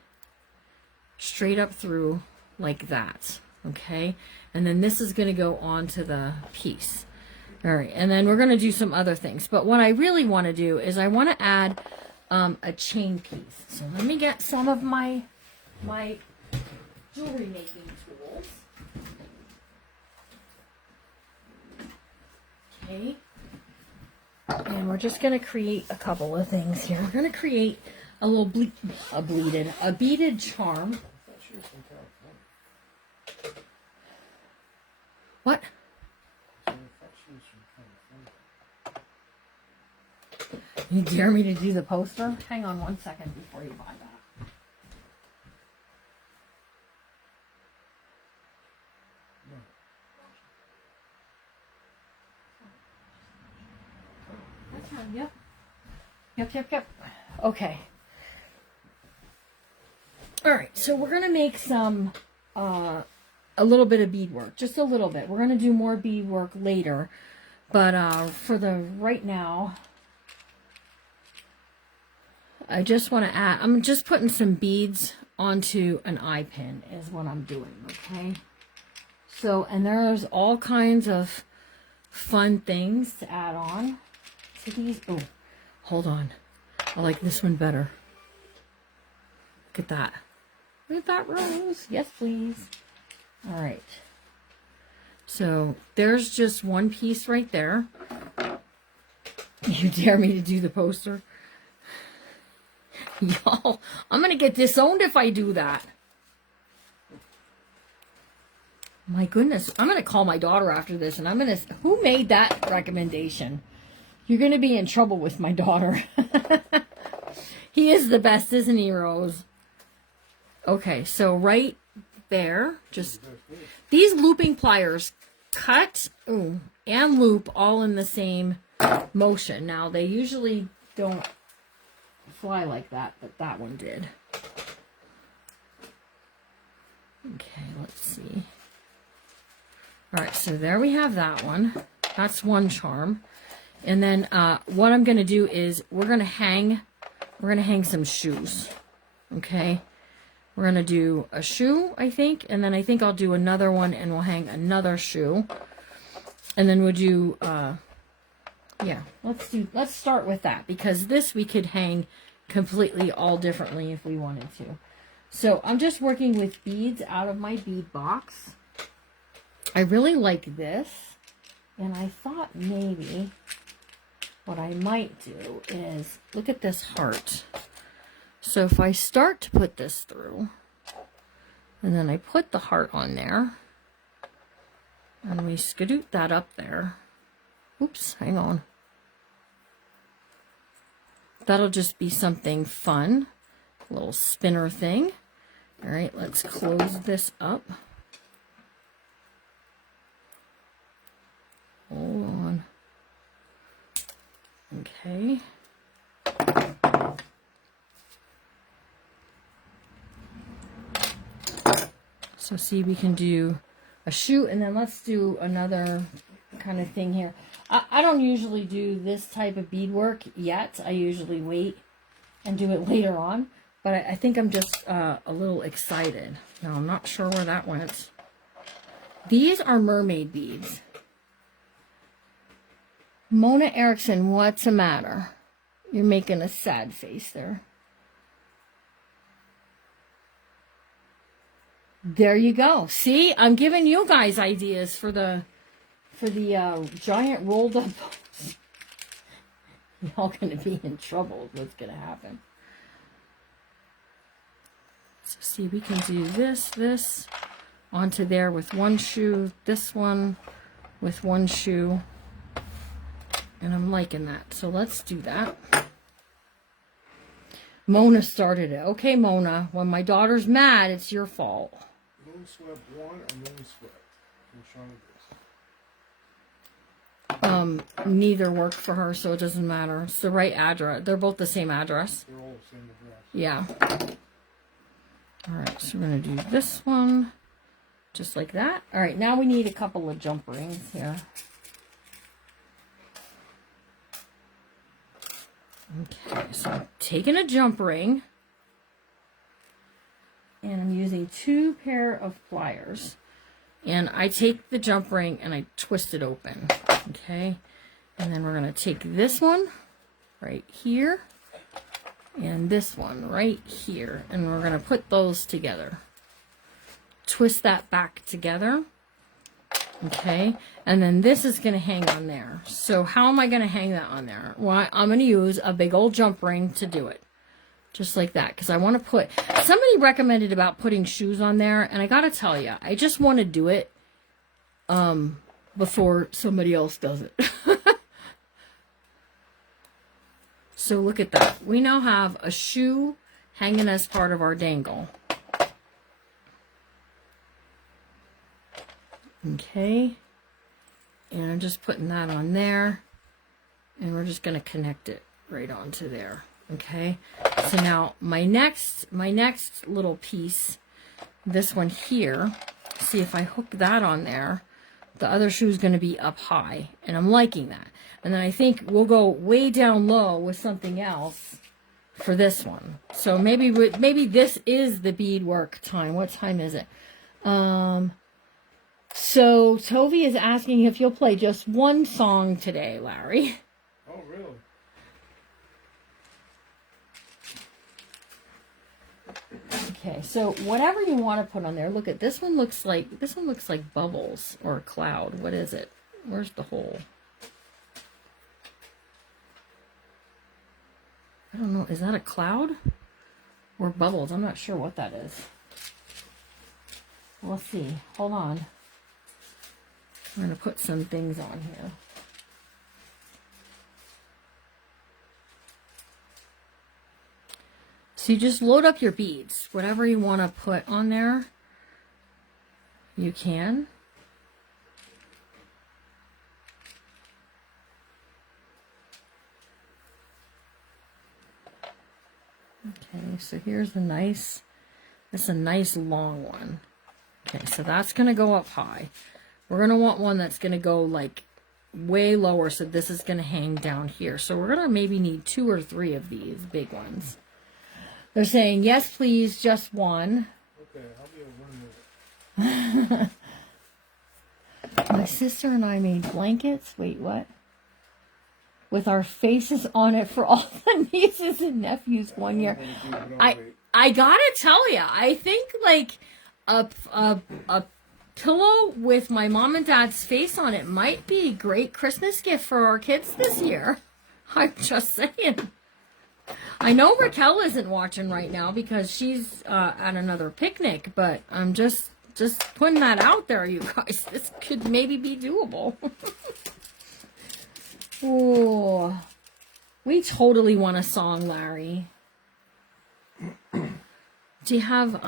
straight up through like that. Okay. And then this is going to go onto the piece. All right. And then we're going to do some other things. But what I really want to do is I want to add a chain piece. So let me get some of my jewelry making tools. Okay. And we're just going to create a couple of things here. We're going to create a little beaded charm. What? You dare me to do the poster? Hang on 1 second before you buy that. That's fine, yep. Yep. Okay. Alright, so we're going to make some, a little bit of beadwork. Just a little bit. We're going to do more beadwork later. But for the right now, I just want to add, I'm just putting some beads onto an eye pin is what I'm doing, okay? So, and there's all kinds of fun things to add on to these. Oh, hold on. I like this one better. Look at that. Look at that, Rose. Yes, please. All right. So there's just one piece right there. You dare me to do the poster? Y'all, I'm going to get disowned if I do that. My goodness. I'm going to call my daughter after this and I'm going to... Who made that recommendation? You're going to be in trouble with my daughter. He is the best, isn't he, Rose? Okay, so right there, just these looping pliers cut and loop all in the same motion. Now, they usually don't fly like that, but that one did. Okay, let's see. All right, so there we have that one. That's one charm. And then what I'm going to do is we're going to hang some shoes. Okay? We're going to do a shoe, I think, and then I think I'll do another one and we'll hang another shoe. And then we'll do yeah, let's start with that, because this we could hang completely all differently if we wanted to. So I'm just working with beads out of my bead box. I really like this, and I thought maybe what I might do is look at this heart. So if I start to put this through, and then I put the heart on there, and we skedoot that up there. Oops, hang on. That'll just be something fun, a little spinner thing. All right, let's close this up. Hold on. Okay. So see, we can do a shoe, and then let's do another kind of thing here. I don't usually do this type of beadwork yet. I usually wait and do it later on. But I think I'm just a little excited. Now, I'm not sure where that went. These are mermaid beads. Mona Erickson, what's the matter? You're making a sad face there. There you go. See, I'm giving you guys ideas for the giant rolled up. Y'all gonna be in trouble with what's gonna happen. So see, we can do this onto there with one shoe, this one with one shoe, and I'm liking that. So let's do that. Mona started it. Okay, Mona, when my daughter's mad, it's your fault. Moon swept one or moon swept? Which one is this? Neither worked for her, so it doesn't matter. It's the right address. They're both the same address. They're all the same address. Yeah. All right, so we're going to do this one just like that. All right, now we need a couple of jump rings here. Okay, so I'm taking a jump ring, and I'm using 2 pair of pliers. And I take the jump ring and I twist it open, okay? And then we're going to take this one right here and this one right here, and we're going to put those together. Twist that back together, okay? And then this is going to hang on there. So how am I going to hang that on there? Well, I'm going to use a big old jump ring to do it. Just like that, because I want to put, somebody recommended about putting shoes on there, and I gotta tell you, I just want to do it before somebody else does it. So look at that. We now have a shoe hanging as part of our dangle. Okay, and I'm just putting that on there, and we're just going to connect it right onto there. Okay, so now my next little piece, this one here, see if I hook that on there, the other shoe is going to be up high, and I'm liking that. And then I think we'll go way down low with something else for this one. So maybe this is the beadwork time. What time is it? So Tovi is asking if you'll play just one song today, Larry. Oh, really? Okay, so whatever you want to put on there. Look at this one. Looks like bubbles or a cloud. What is it? Where's the hole? I don't know. Is that a cloud or bubbles? I'm not sure what that is. We'll see. Hold on. I'm going to put some things on here. So you just load up your beads. Whatever you want to put on there, you can. Okay, so here's this is a nice long one. Okay, so that's going to go up high. We're going to want one that's going to go like way lower, so this is going to hang down here. So we're going to maybe need 2 or 3 of these big ones. They're saying, yes, please, just one. Okay, I'll be able to run with My sister and I made blankets. Wait, what? With our faces on it for all the nieces and nephews one year. I gotta tell you, I think like a pillow with my mom and dad's face on it might be a great Christmas gift for our kids this year. I'm just saying. I know Raquel isn't watching right now because she's at another picnic, but I'm just putting that out there, you guys. This could maybe be doable. Oh, we totally want a song, Larry. Do you have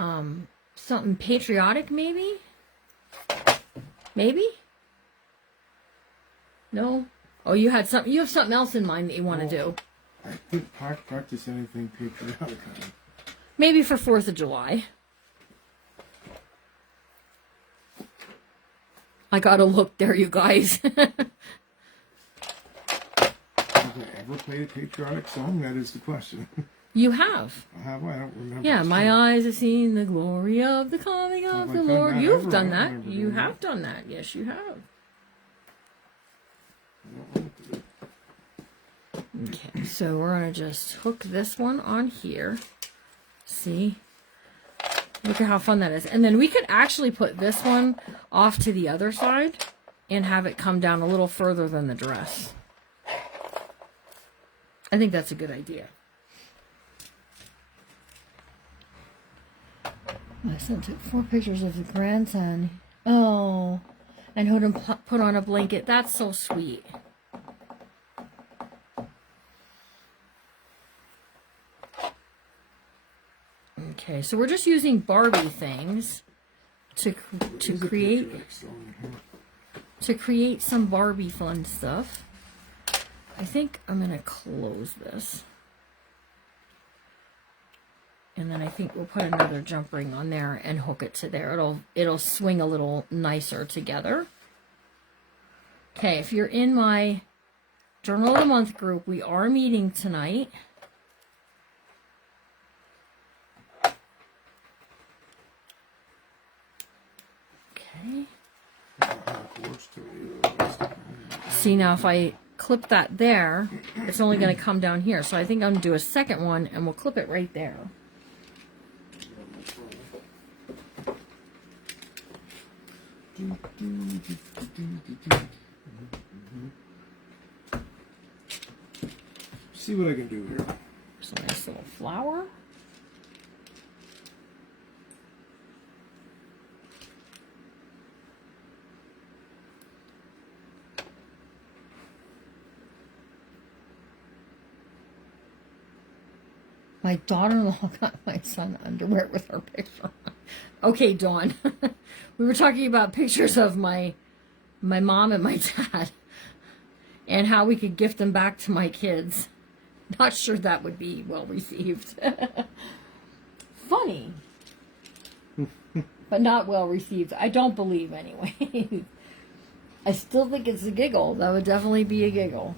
something patriotic, maybe? Maybe? No? Oh, you have something else in mind that you want to do. I didn't practice anything patriotic. Maybe for 4th of July. I gotta look there, you guys. Have I ever played a patriotic song? That is the question. You have. Have I? I don't remember. Yeah, my eyes have seen the glory of the coming of the Lord. You've done that. You have done that. Yes, you have. Okay, so we're going to just hook this one on here. See? Look at how fun that is. And then we could actually put this one off to the other side and have it come down a little further than the dress. I think that's a good idea. My son took 4 pictures of the grandson. Oh, and had him put on a blanket. That's so sweet. Okay, so we're just using Barbie things to create some Barbie fun stuff. I think I'm gonna close this. And then I think we'll put another jump ring on there and hook it to there. It'll swing a little nicer together. Okay, if you're in my Journal of the Month group, we are meeting tonight. Okay. See, now if I clip that there, it's only going to come down here. So I think I'm going to do a second one and we'll clip it right there. See what I can do here. There's a nice little flower. My daughter-in-law got my son underwear with her picture on. Okay, Dawn. We were talking about pictures of my mom and my dad and how we could gift them back to my kids. Not sure that would be well received. Funny. But not well received. I don't believe anyway. I still think it's a giggle. That would definitely be a giggle.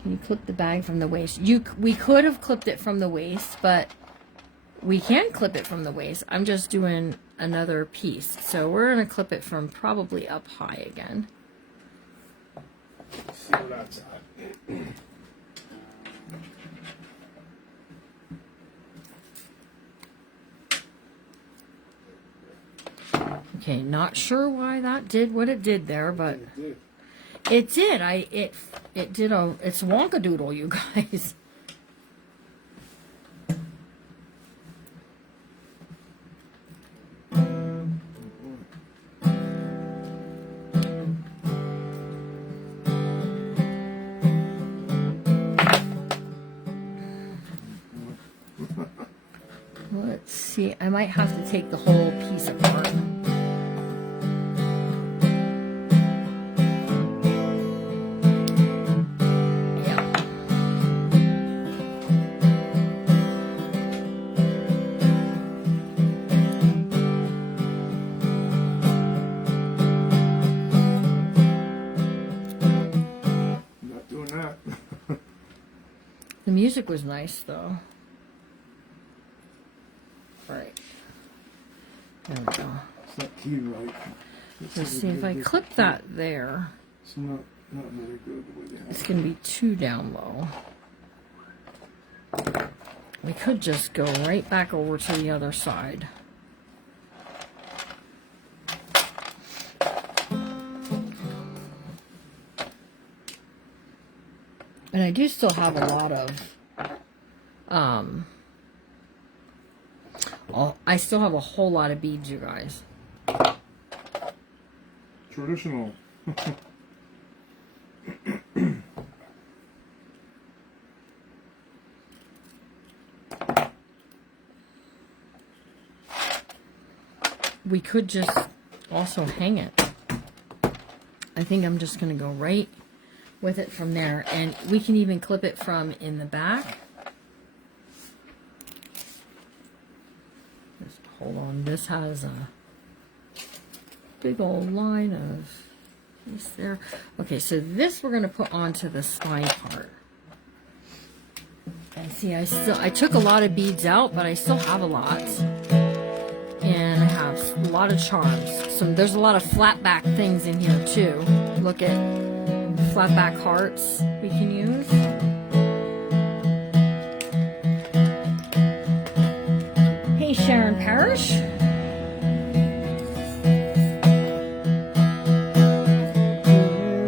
Can you clip the bag from the waist? We could have clipped it from the waist, but we can clip it from the waist. I'm just doing another piece. So we're going to clip it from probably up high again. Let's see where that's at. Okay, not sure why that did what it did there, but it did. It did it's wonkadoodle, you guys. Let's see. I might have to take the whole piece apart. The music was nice, though. Right. There we go. It's not keyed right. Let's see if I clip that there. It's not very good the way they have It's going to be too down low. We could just go right back over to the other side. And I do still have a lot of, I still have a whole lot of beads, you guys. Traditional. We could just also hang it. I think I'm just going to go right with it from there, and we can even clip it from in the back. Just hold on. This has a big old line of piece there. Okay, so this we're going to put onto the spine part. And see, I took a lot of beads out, but I still have a lot. And I have a lot of charms. So there's a lot of flat back things in here too. Look at flat back hearts we can use. Hey, Sharon Parrish.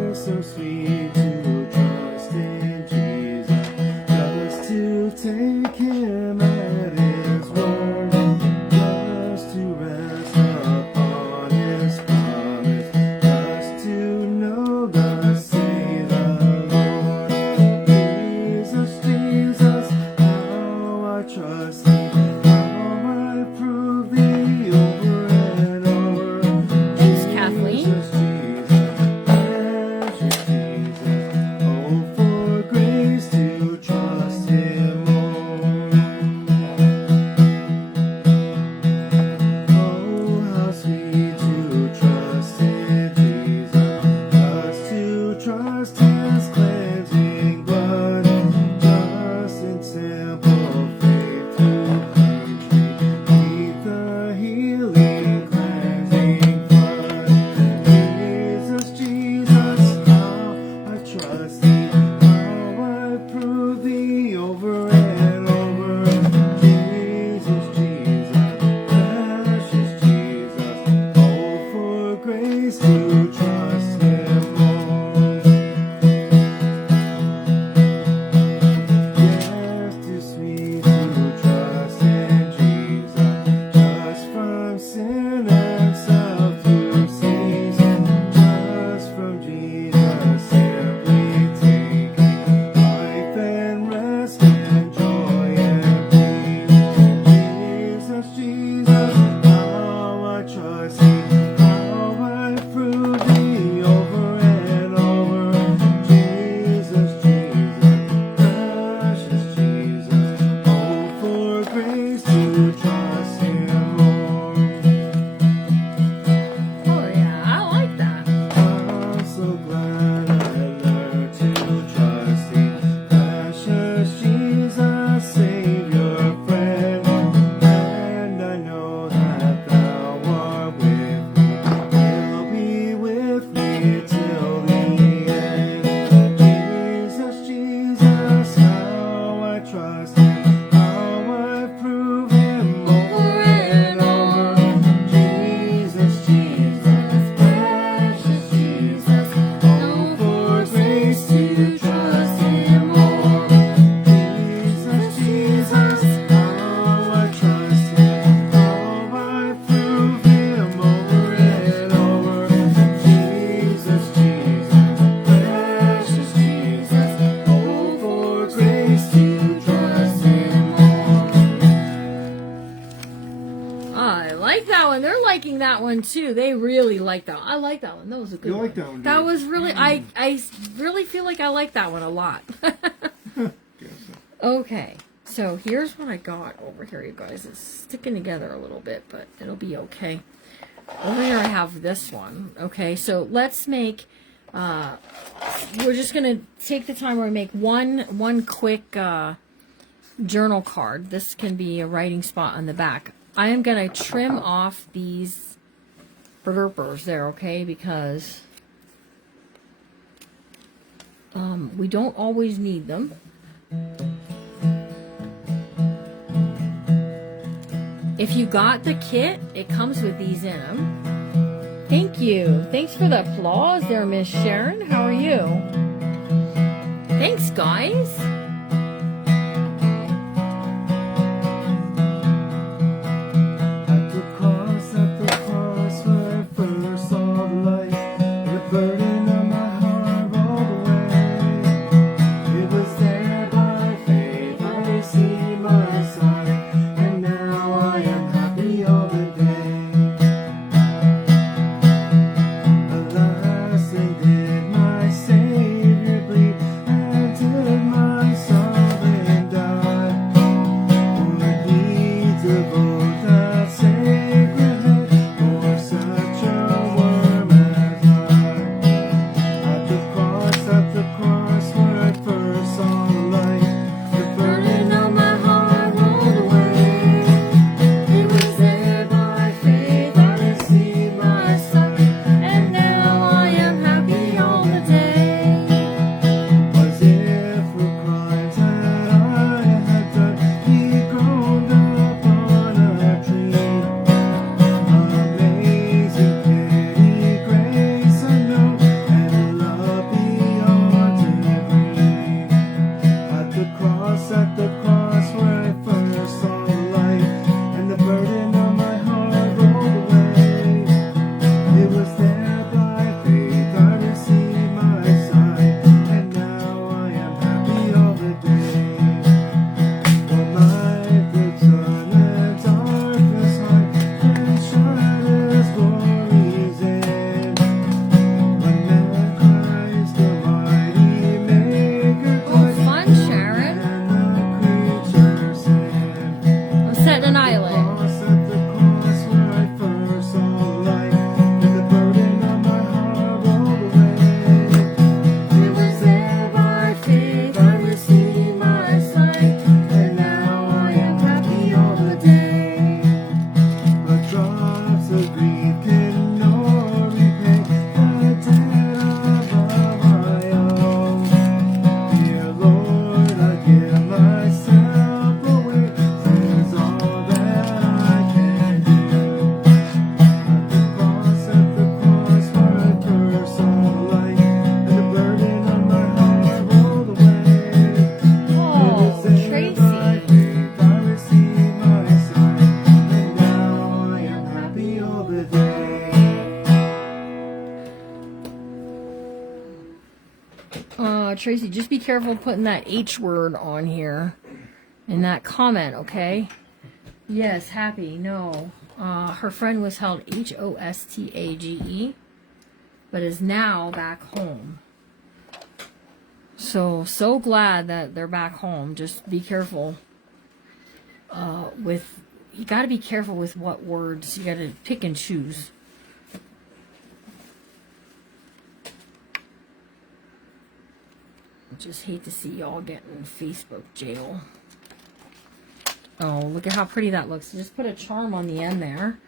It's so sweet to trust in Jesus, just to take him at his word, just to rest upon his promise, just to know thus say the Lord. Jesus, Jesus, how I trust thee, how I prove thee over and over. Thanks, Kathleen. Jesus, precious Jesus, oh, for grace to trust him more. Oh, how sweet to trust in Jesus, just to trust his cleansing blood, just in simple faith to cleanse me, beneath the healing cleansing flood. Jesus, Jesus, how I trust thee, how I prove thee over and over. Jesus, Jesus, precious Jesus, oh, for grace to trust him more. Yes, too sweet to trust in Jesus, just from sin and self to cease, just from Jesus simply taking life and rest and joy and peace. Jesus, Jesus, how I trust thee, how I prove thee over and over. Jesus, Jesus, precious Jesus, oh, for grace to trust him more. Oh yeah, I like that. I'm so glad I learned to trust thee, precious Jesus, Savior, friend. And I know that thou art with me, will be with me till the end. Jesus, Jesus, how I trust him, how I prove him more. like that one. They're liking that one too. They really like that one. I like that one. That was a good You one. like that one, That do you? was really, I really feel like I like that one a lot. Guess so. Okay, so here's what I got over here, you guys. It's sticking together a little bit, but it'll be okay. Over here I have this one. Okay, so let's make, we're just going to take the time where we make one quick journal card. This can be a writing spot on the back. I am going to trim off these burpers there, okay, because we don't always need them. If you got the kit, it comes with these in them. Thank you. Thanks for the applause there, Miss Sharon. How are you? Thanks, guys. At the cross where I first saw the light, the burden of my heart rolled away. It was there by faith I received my sight, and now I am happy all the day. Alas, and did my Savior bleed, and did my sovereign die? Would he devote that sacred head for such a worm as I? At the cross where I first saw the light, the burden of my heart rolled away. It was there by faith I received my sight, and now I am happy all the day. Was it for crimes that I had done, he groaned upon a tree? Amazing pity, grace unknown, and love beyond degree. At the cross where I first saw the light, and the burden of my heart rolled away. It was there by faith I received my sight, and now I am happy all the day. For my good son and darkness hide, and shine his glories in. When man Christ the mighty Maker Oh, died, fun, Sharon. and the creature sinned. I'm setting an island. At the cross where I first saw the light, and the burden of my heart rolled away. It was there by faith I received my sight, and now I am happy all the day. But drops of grief can nor repay the debt of my own. Dear Lord, I give myself away, is all that I can do. At the cross where I first saw the light, and the burden of my heart rolled away. Oh, It was there by Tracy. faith I received my sight, and now I am happy all the day. Tracy, just be careful putting that H word on here in that comment, okay? Yes, happy, no. Her friend was held Hostage, but is now back home. So glad that they're back home. Just be careful you got to be careful with what words. You got to pick and choose. I just hate to see y'all getting Facebook jail. Oh, look at how pretty that looks. Just put a charm on the end there.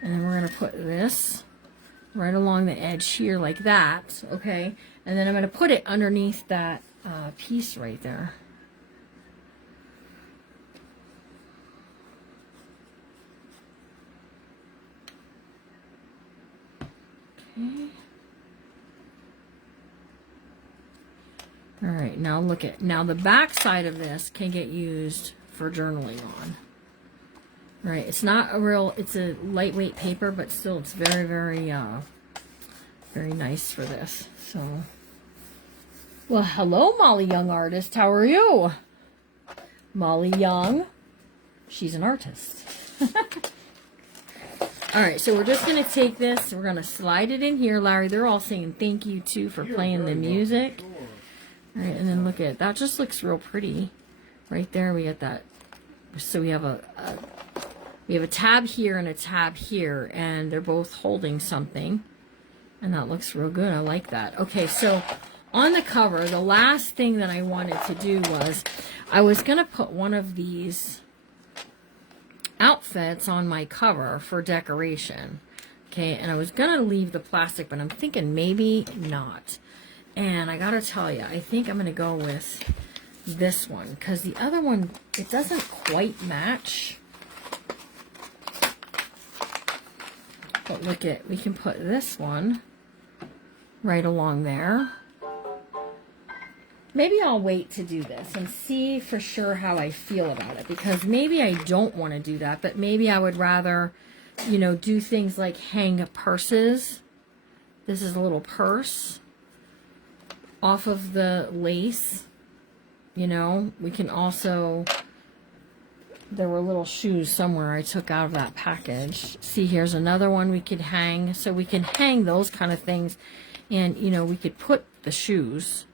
And then we're going to put this right along the edge here like that. Okay. And then I'm going to put it underneath that piece right there. Okay. All right, now look at, now the back side of this can get used for journaling on. Right, it's not a real, it's a lightweight paper, but still it's very, very, very nice for this. So, well, hello, Molly Young Artist. How are you? Molly Young, she's an artist. All right, so we're just going to take this. We're going to slide it in here. Larry, they're all saying thank you, too, for playing the music. All right, and then look at it. That just looks real pretty. Right there, we get that. So we have a tab here and a tab here, and they're both holding something. And that looks real good. I like that. Okay, so on the cover, the last thing that I wanted to do was I was going to put one of these outfits on my cover for decoration. Okay, and I was going to leave the plastic, but I'm thinking maybe not. And I got to tell you, I think I'm going to go with this one because the other one, it doesn't quite match. But look at, we can put this one right along there. Maybe I'll wait to do this and see for sure how I feel about it, because maybe I don't want to do that, but maybe I would rather, you know, do things like hang purses. This is a little purse off of the lace. You know, we can also, there were little shoes somewhere I took out of that package. See, here's another one we could hang. So we can hang those kind of things. And, you know, we could put the shoes.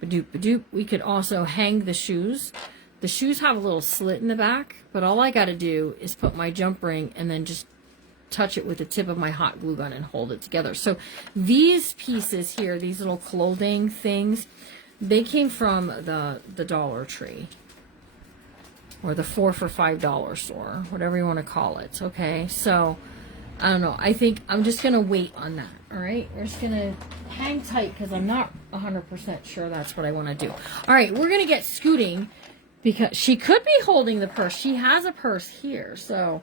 Ba-doop, ba-doop. We could also hang the shoes. The shoes have a little slit in the back. But all I got to do is put my jump ring and then just touch it with the tip of my hot glue gun and hold it together. So these pieces here, these little clothing things, they came from the Dollar Tree. Or the 4 for $5 store, whatever you want to call it. Okay, so I don't know. I think I'm just gonna wait on that. All right, we're just gonna hang tight because I'm not 100% sure that's what I want to do. All right, we're gonna get Scooting because she could be holding the purse. She has a purse here, so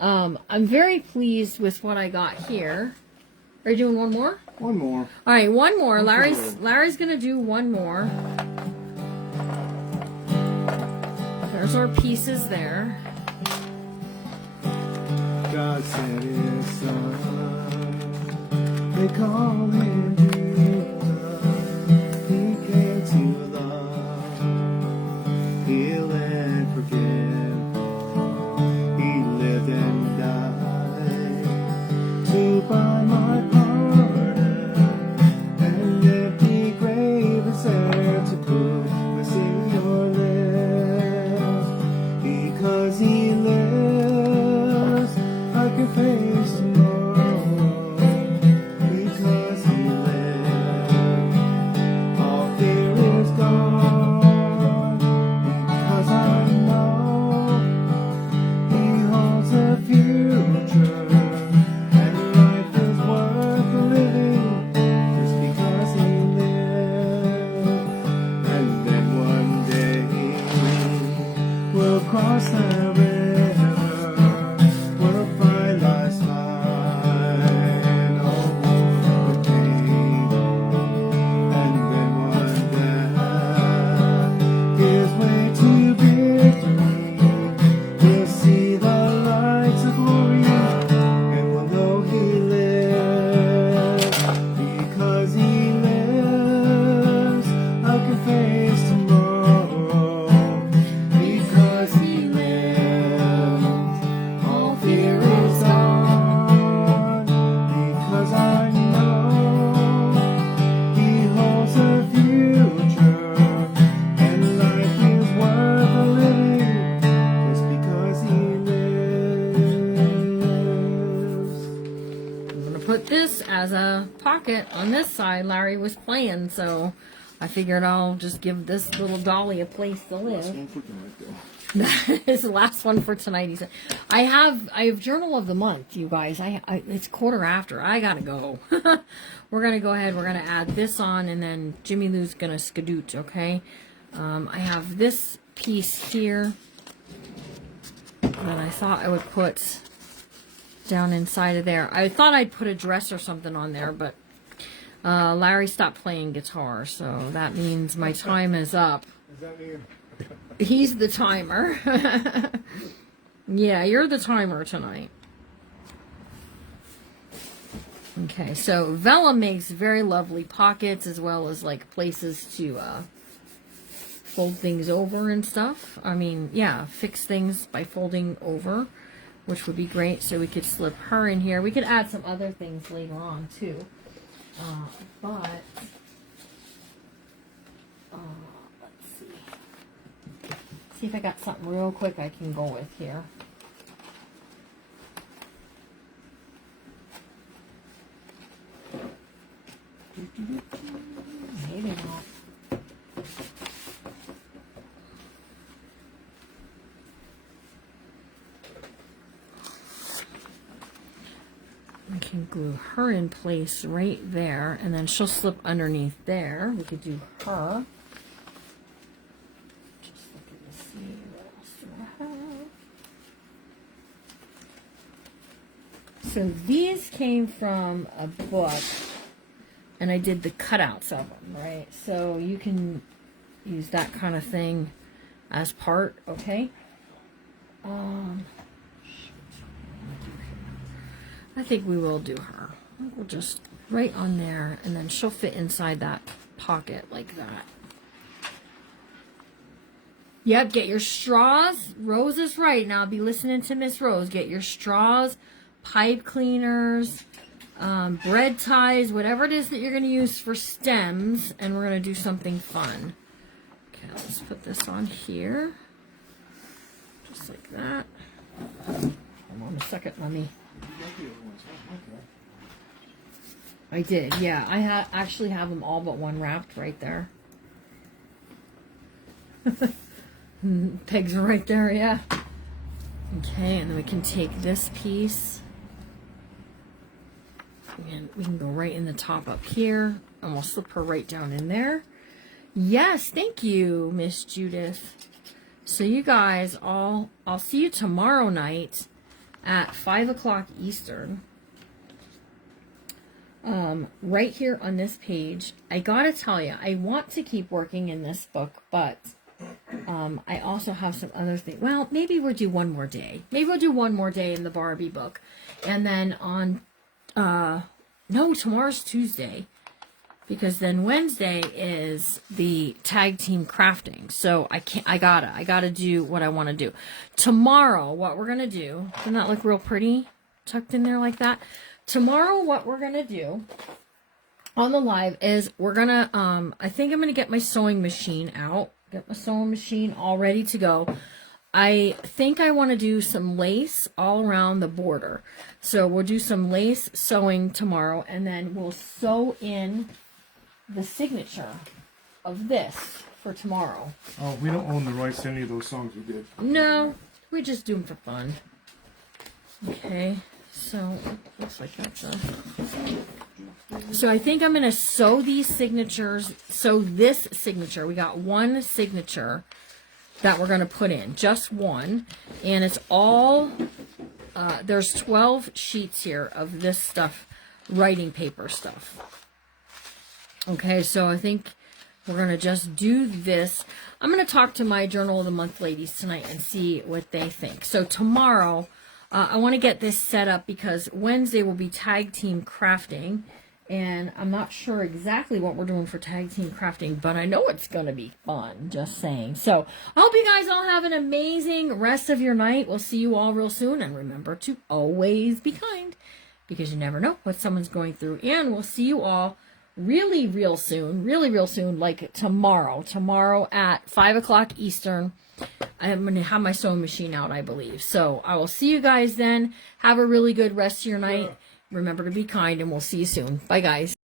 I'm very pleased with what I got here. Are you doing one more? One more. All right, one more. Larry's gonna do one more. There's our pieces there. God sent his son. They call him Jesus. He came to love, heal and forgive. He lived and died to buy my pardon, and empty grave is there to prove my Savior lives. Because he lives, I can face tomorrow. Because he lives, all fear is gone. Because I know he holds a future, and life is worth living just because he lives. And then one day we'll cross the river, we'll find life's line, all the pain. And then one day gives way to victory. We'll see the lights of glory, and we'll know he lives. Because he lives, I can face tomorrow. Because he lives, all fear is gone. Because I know he holds a future, and life is worth living just because he lives. I'm gonna put this as a pocket on this side. Larry was playing, so I figured I'll just give this little dolly a place to live. That is the last one for tonight. He said, I have journal of the month, you guys. It's 1:15. I gotta go. We're gonna go ahead. We're gonna add this on, and then Jimmy Lou's gonna skadoot. Okay. I have this piece here that I thought I would put down inside of there. I thought I'd put a dress or something on there, but Larry stopped playing guitar, so that means my time is up. Does that mean? He's the timer. Yeah, you're the timer tonight. Okay, so vellum makes very lovely pockets as well as like places to fold things over and stuff. I mean, yeah, fix things by folding over. which would be great. So we could slip her in here. We could add some other things later on too. But let's see. See if I got something real quick I can go with here. Maybe not. I can glue her in place right there, and then she'll slip underneath there. We could do her. Just looking to see what else do I have. So these came from a book, and I did the cutouts of them, right? So you can use that kind of thing as part, okay? I think we will do her. We'll just right on there, and then she'll fit inside that pocket like that. Yep, get your straws. Rose is right. Now be listening to Miss Rose. Get your straws, pipe cleaners, bread ties, whatever it is that you're going to use for stems, and we're going to do something fun. Okay, let's put this on here. Just like that. Hold on a second, let me... I did, yeah. I actually have them all but one wrapped right there. Pegs are right there, yeah. Okay, and then we can take this piece. And we can go right in the top up here. And we'll slip her right down in there. Yes, thank you, Miss Judith. So you guys I'll see you tomorrow night at 5 o'clock Eastern. Right here on this page. I gotta tell you, I want to keep working in this book, but I also have some other things. Well, maybe we'll do one more day. Maybe we'll do one more day in the Barbie book. And then on, no, tomorrow's Tuesday. Because then Wednesday is the tag team crafting. So I gotta do what I want to do. Tomorrow, what we're going to do, doesn't that look real pretty? Tucked in there like that. Tomorrow, what we're going to do on the live is we're going to, I think I'm going to get my sewing machine out. Get my sewing machine all ready to go. I think I want to do some lace all around the border. So we'll do some lace sewing tomorrow, and then we'll sew in the signature of this for tomorrow. Oh, we don't own the rights to any of those songs we did. No, we just do them for fun. Okay, so looks like that's a... So I think I'm going to sew these signatures, sew this signature. We got one signature that we're going to put in, just one. And it's all, there's 12 sheets here of this stuff, writing paper stuff. Okay, so I think we're going to just do this. I'm going to talk to my Journal of the Month ladies tonight and see what they think. So tomorrow, I want to get this set up because Wednesday will be tag team crafting. And I'm not sure exactly what we're doing for tag team crafting, but I know it's going to be fun, just saying. So I hope you guys all have an amazing rest of your night. We'll see you all real soon. And remember to always be kind because you never know what someone's going through. And we'll see you all really real soon, like tomorrow at 5 o'clock Eastern. I'm going to have my sewing machine out, I believe. So I will see you guys then. Have a really good rest of your night. Remember to be kind, and we'll see you soon. Bye, guys.